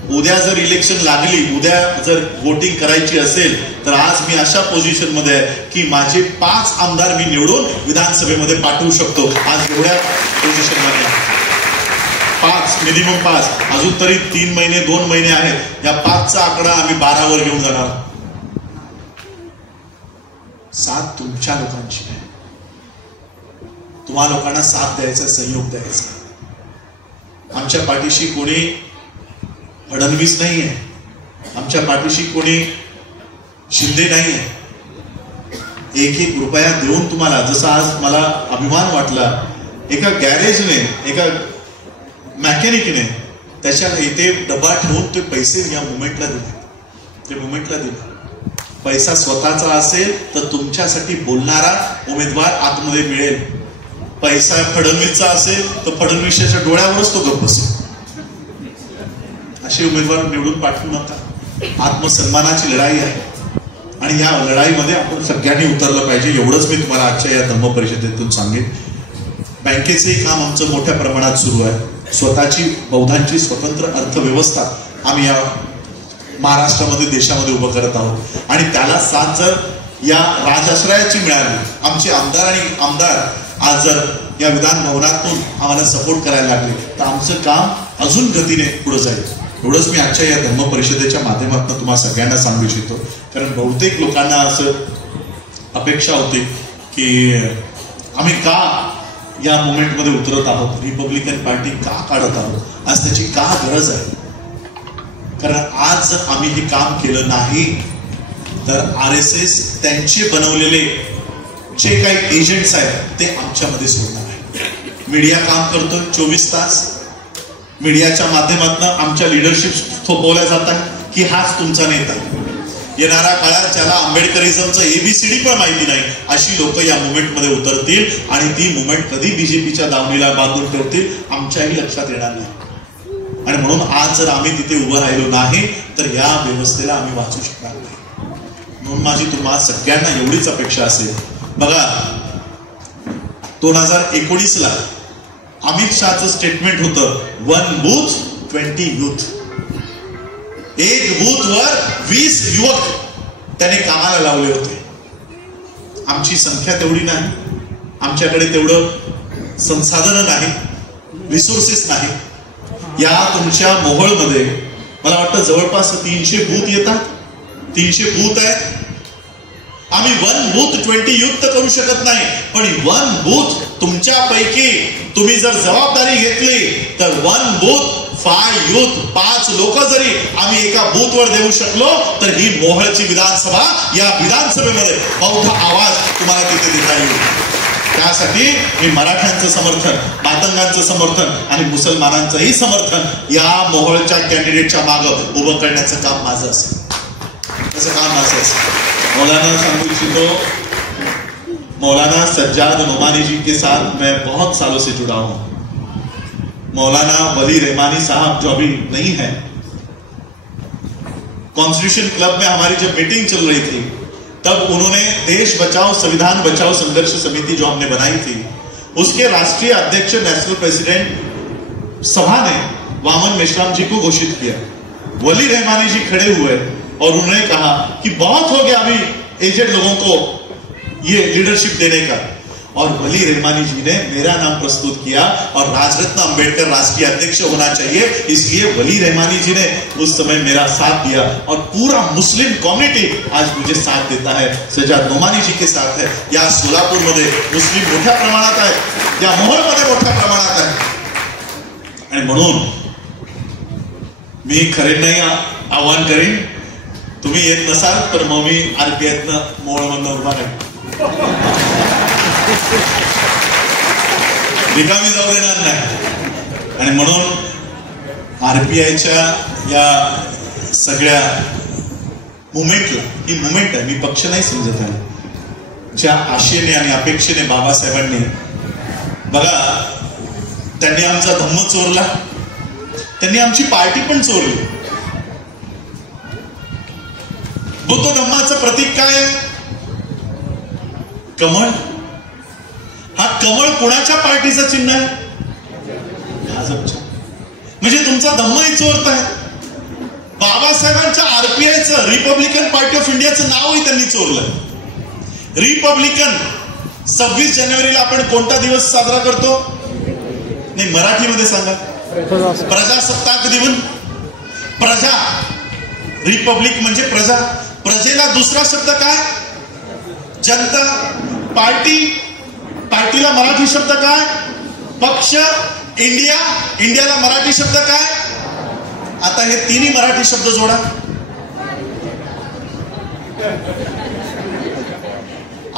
उद्या जर इलेक्शन लागली, उद्या जर वोटिंग करायची असेल, तर आज मी अशा पोझिशन मध्ये आहे की माझे 5 आमदार मी निवडून विधानसभेमध्ये पाठवू शकतो. आज एवढ्या पोझिशन मध्ये 5, मिनिमम 5, अजून तरी 3 महिने 2 महिने आहेत. या 5चा आकडा आम्ही 12 वर घेऊन जाणार. साथ तुमच्या लोकांची आहे. तुम्हा लोकांना साथ द्यायचा, सहयोग द्यायचा. आमच्या पाठीशी कोणी फडणवीस नाही आहे, आमच्या पाठीशी कोणी शिंदे नाही आहे. 1-1 रुपया देऊन तुम्हाला, जसं आज मला अभिमान वाटला, एका गॅरेजने, एका मॅकॅनिकने त्याच्या इथे डबा ठेवून ते पैसे या मुवमेंटला दिले. पैसा स्वतःचा असेल तर तुमच्यासाठी बोलणारा उमेदवार आतमध्ये मिळेल. पैसा फडणवीसचा असेल तर फडणवीसच्या डोळ्यावरच तो गप्प बसेल. असे उमेदवार निवडून पाठवू नका. आत्मसन्मानाची लढाई आहे आणि या लढाईमध्ये आपण सगळ्यांनी उतरलं पाहिजे. एवढंच मी तुम्हाला आजच्या या धम्म परिषदेतून सांगेन. बँकेचंही काम आमचं मोठ्या प्रमाणात सुरू आहे. स्वतःची बौद्धांची स्वतंत्र अर्थव्यवस्था आम्ही या महाराष्ट्रामध्ये, देशामध्ये उभं करत आहोत आणि त्याला साथ जर या राजाश्रयाची मिळाली, आमचे आमदार आज जर या विधान भवनातून आम्हाला सपोर्ट करायला लागले, तर आमचं काम अजून गतीने पुढे जाईल. एवढंच मी आजच्या या धम्म परिषदेच्या माध्यमातून तुम्हाला सगळ्यांना सांगू इच्छितो. कारण बहुतेक लोकांना असं अपेक्षा होती की आम्ही का या मुवमेंटमध्ये उतरत आहोत, रिपब्लिकन पार्टी का काढत आहोत, आज त्याची का गरज आहे. कारण आज जर आम्ही हे काम केलं नाही तर RSS त्यांचे बनवलेले जे काही एजंट्स आहेत ते आमच्यामध्ये सोडणार आहे. मीडिया काम करतो 24 तास. मीडियाच्या माध्यमातून आमच्या लिडरशिप थोपवल्या जातात की हाच तुमचा नेता. येणाऱ्या काळात ज्याला आंबेडकरिझमचं ABCD पण माहिती नाही अशी लोक या मुवमेंटमध्ये उतरतील आणि ती मुवमेंट कधी BJPच्या दावणीला बांधून ठेवतील आमच्याही लक्षात येणार नाही. आणि म्हणून आज जर आम्ही तिथे उभं राहिलो नाही तर या व्यवस्थेला आम्ही वाचू शकणार नाही. म्हणून माझी तुम्हाला सगळ्यांना एवढीच अपेक्षा असेल. बघा, 2019ला अमित शहाचं स्टेटमेंट होतं 1 बूथ 20 यूथ. 1 बूथवर 20 युवक त्याने कामाला लावले होते. आमची संख्या तेवढी नाही, आमच्याकडे तेवढं संसाधन नाही, रिसोर्सेस नाही. या तुमच्या मोहोळमध्ये मला वाटतं जवळपास 300 बूथ येतात. 300 बूथ आहेत. आम्ही 1 बूथ 20 यूथ तर करू शकत नाही, पण 1 बूथ तुमच्यापैकी तुम्ही जर जबाबदारी घेतली तर 1 बूथ 5 यूथ, 5 लोक जरी आम्ही एका बूथवर देऊ शकलो तर ही मोहोळची विधानसभा, या विधानसभेमध्ये बौद्ध आवाज तुम्हाला तिथे देता येईल. त्यासाठी मी मराठ्यांचं समर्थन, मातंगांचं समर्थन आणि मुसलमानांचंही समर्थन या मोहोळच्या कॅन्डिडेटच्या मागं उभं करण्याचं काम माझं असेल. त्याचं काम माझं असेल. मौलाना सांगू इच्छितो, मौलाना सज्जाद नोमानी जी के साथ मैं बहुत सालों से जुड़ा हूं. मौलाना वली रहमानी साहब जो अभी नहीं है, कॉन्स्टिट्यूशन क्लब में हमारी जब मीटिंग चल रही थी तब उन्होंने देश बचाओ संविधान बचाओ संघर्ष समिति जो हमने बनाई थी उसके राष्ट्रीय अध्यक्ष नेशनल प्रेसिडेंट सभा ने वामन मेश्राम जी को घोषित किया. वली रहमानी जी खड़े हुए और उन्होंने कहा कि बहुत हो गया अभी एजेड लोगों को ये लीडरशिप देने का. और वली रहमानी जी ने मेरा नाम प्रस्तुत किया और राजरत्न अंबेडकर राष्ट्रीय अध्यक्ष होना चाहिए, इसलिए वली रहमानी जी ने उस समय मेरा साथ दिया और पूरा मुस्लिम कम्युनिटी आज मुझे साथ देता है. सज्जाद नोमानी जी के साथ है. या सोलापूर मध्ये मुस्लिम मोठ्या प्रमाणात आहेत, या मोहोळ मध्ये मोठ्या प्रमाणात आहेत. आणि म्हणून मी खरे नाही आव्हान करीन, तुम्ही येत नसाल तर मग मी RPIतनं मोहोळमधनं उभा राहीन. रिकामी जाऊ देणार नाही. आणि म्हणून आरपीआयच्या या सगळ्या मुवमेंटला, ही मुवमेंट आहे, मी पक्ष नाही समजत आहे, ज्या आशेने आणि अपेक्षेने बाबासाहेबांनी, बघा त्यांनी आमचा धम्म चोरला, त्यांनी आमची पार्टी पण चोरली. बुद्ध धम्माचं प्रतीक काय आहे? कमळ. हा कमळ कोणाच्या पार्टीचं चिन्ह आहे? भाजपच्या. म्हणजे तुमचा धम्मही चोरताय. बाबासाहेबांच्या आरपीआयचं, रिपब्लिकन पार्टी ऑफ इंडियाचं नावही त्यांनी चोरलं. रिपब्लिकन 26 जानेवारीला आपण कोणता दिवस साजरा करतो? नाही, मराठीमध्ये सांगा. प्रजासत्ताक दिवस. प्रजा, रिपब्लिक म्हणजे प्रजा. प्रजेला दुसरा शब्द काय? जनता. पार्टी, पार्टीला मराठी शब्द काय? पक्ष. इंडिया, इंडियाला मराठी शब्द काय? आता हे तिन्ही मराठी शब्द जोडा.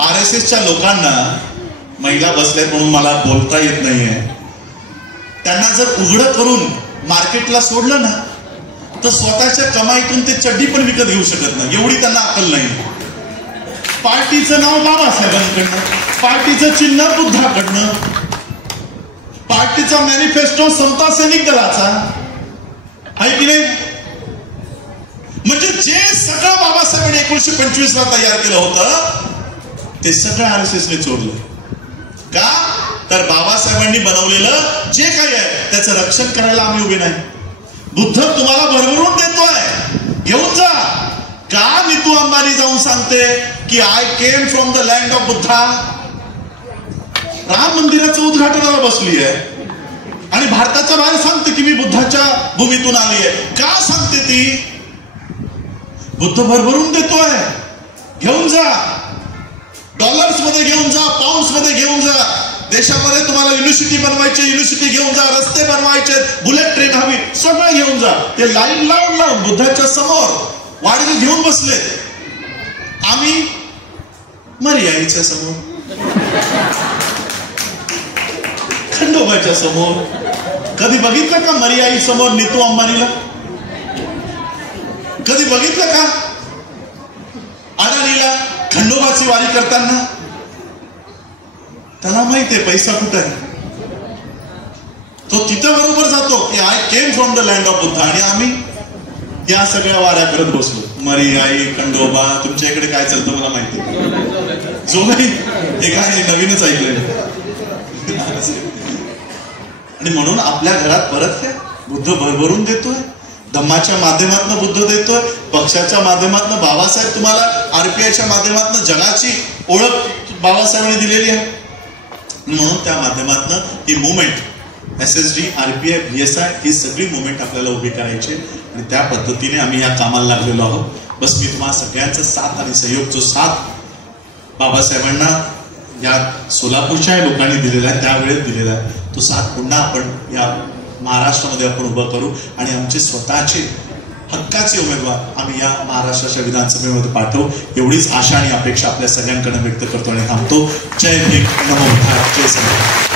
RSSच्या लोकांना, महिला बसल्यात म्हणून मला बोलता येत नाहीये, त्यांना जर उघडं करून मार्केटला सोडलं ना, तर स्वतःच्या कमाईतून ते चड्डी पण विकत घेऊ शकत नाही, एवढी त्यांना अक्कल नाही. पार्टीचं नाव बाबासाहेबांकडनं, पार्टीचं चिन्ह बुद्धाकडनं, पार्टीचा मॅनिफेस्टो समता सैनिक दलाचा आहे की नाही? म्हणजे जे सगळं बाबासाहेबांनी 1925 ला तयार केलं होतं ते सगळं RSSने चोरलं. का? तर बाबासाहेबांनी बनवलेलं जे काही आहे त्याचं रक्षण करायला आम्ही उभे नाही. बुद्ध तुम्हाला भरभरून देतोय, घेऊन जा. का नीतू अंबानी जाऊन सांगते की I came from the land of Buddha? Ram मंदिराचं उद्घाटनाला बसली आहे आणि भारताच्या बाहेर सांगते की मी बुद्धाच्या भूमीतून आली आहे. का सांगते ती? बुद्ध भरभरून देतोय, घेऊन जा. डॉलर्स मध्ये घेऊन जा, पाऊंड्स मध्ये घेऊन जा. देशामध्ये तुम्हाला युनिव्हर्सिटी बनवायची, युनिव्हर्सिटी घेऊन जा. रस्ते बनवायचे, बुलेट ट्रेन हवी, सगळं घेऊन जा. ते लाईन लावून लावून बुद्धाच्या समोर वाडगे घेऊन बसले. आम्ही मर्यादेच्या समोर, खंडोबाच्या समोर. कधी बघितलं का मर्याई समोर नीतू अंबानीला? कधी बघितलं का अडाणीला खंडोबाची वारी करताना? त्याला माहितीये पैसा कुठं आहे. तो तिथं बरोबर जातो की I came from the land of Buddha. आणि आम्ही या सगळ्या वाऱ्या करत बसलो. मरियाई, खंडोबा. तुमच्या इकडे काय चालतं मला माहिती. जो नाही हे काय नवीनच ऐकलेलं. आणि म्हणून आपल्या घरात परत या. बुद्ध भरभरून देतोय, धम्माच्या माध्यमातून बुद्ध देतोय, पक्षाच्या माध्यमातून बाबासाहेब तुम्हाला, आरपीआयच्या माध्यमातून जगाची ओळख बाबासाहेबांनी दिलेली आहे. म्हणून त्या माध्यमातून ही मुवमेंट, SSD, RPI, BSI, ही सगळी मुवमेंट आपल्याला उभी करायची आणि त्या पद्धतीने आम्ही या कामाला लागलेलो आहोत. बस मी तुम्हाला सगळ्यांचा साथ आणि सहयोग, जो साथ बाबासाहेबांना या सोलापूरच्या लोकांनी दिलेला आहे, त्यावेळेस दिलेला आहे, तो साथ पुन्हा आपण या महाराष्ट्रामध्ये आपण उभं करू आणि आमचे स्वतःचे हक्काचे उमेदवार आम्ही या महाराष्ट्राच्या विधानसभेमध्ये पाठवू. एवढीच आशा आणि अपेक्षा आपल्या सगळ्यांकडे व्यक्त करतो आणि थांबतो. जय भीम, नमो बुद्धाय, जय संविधान.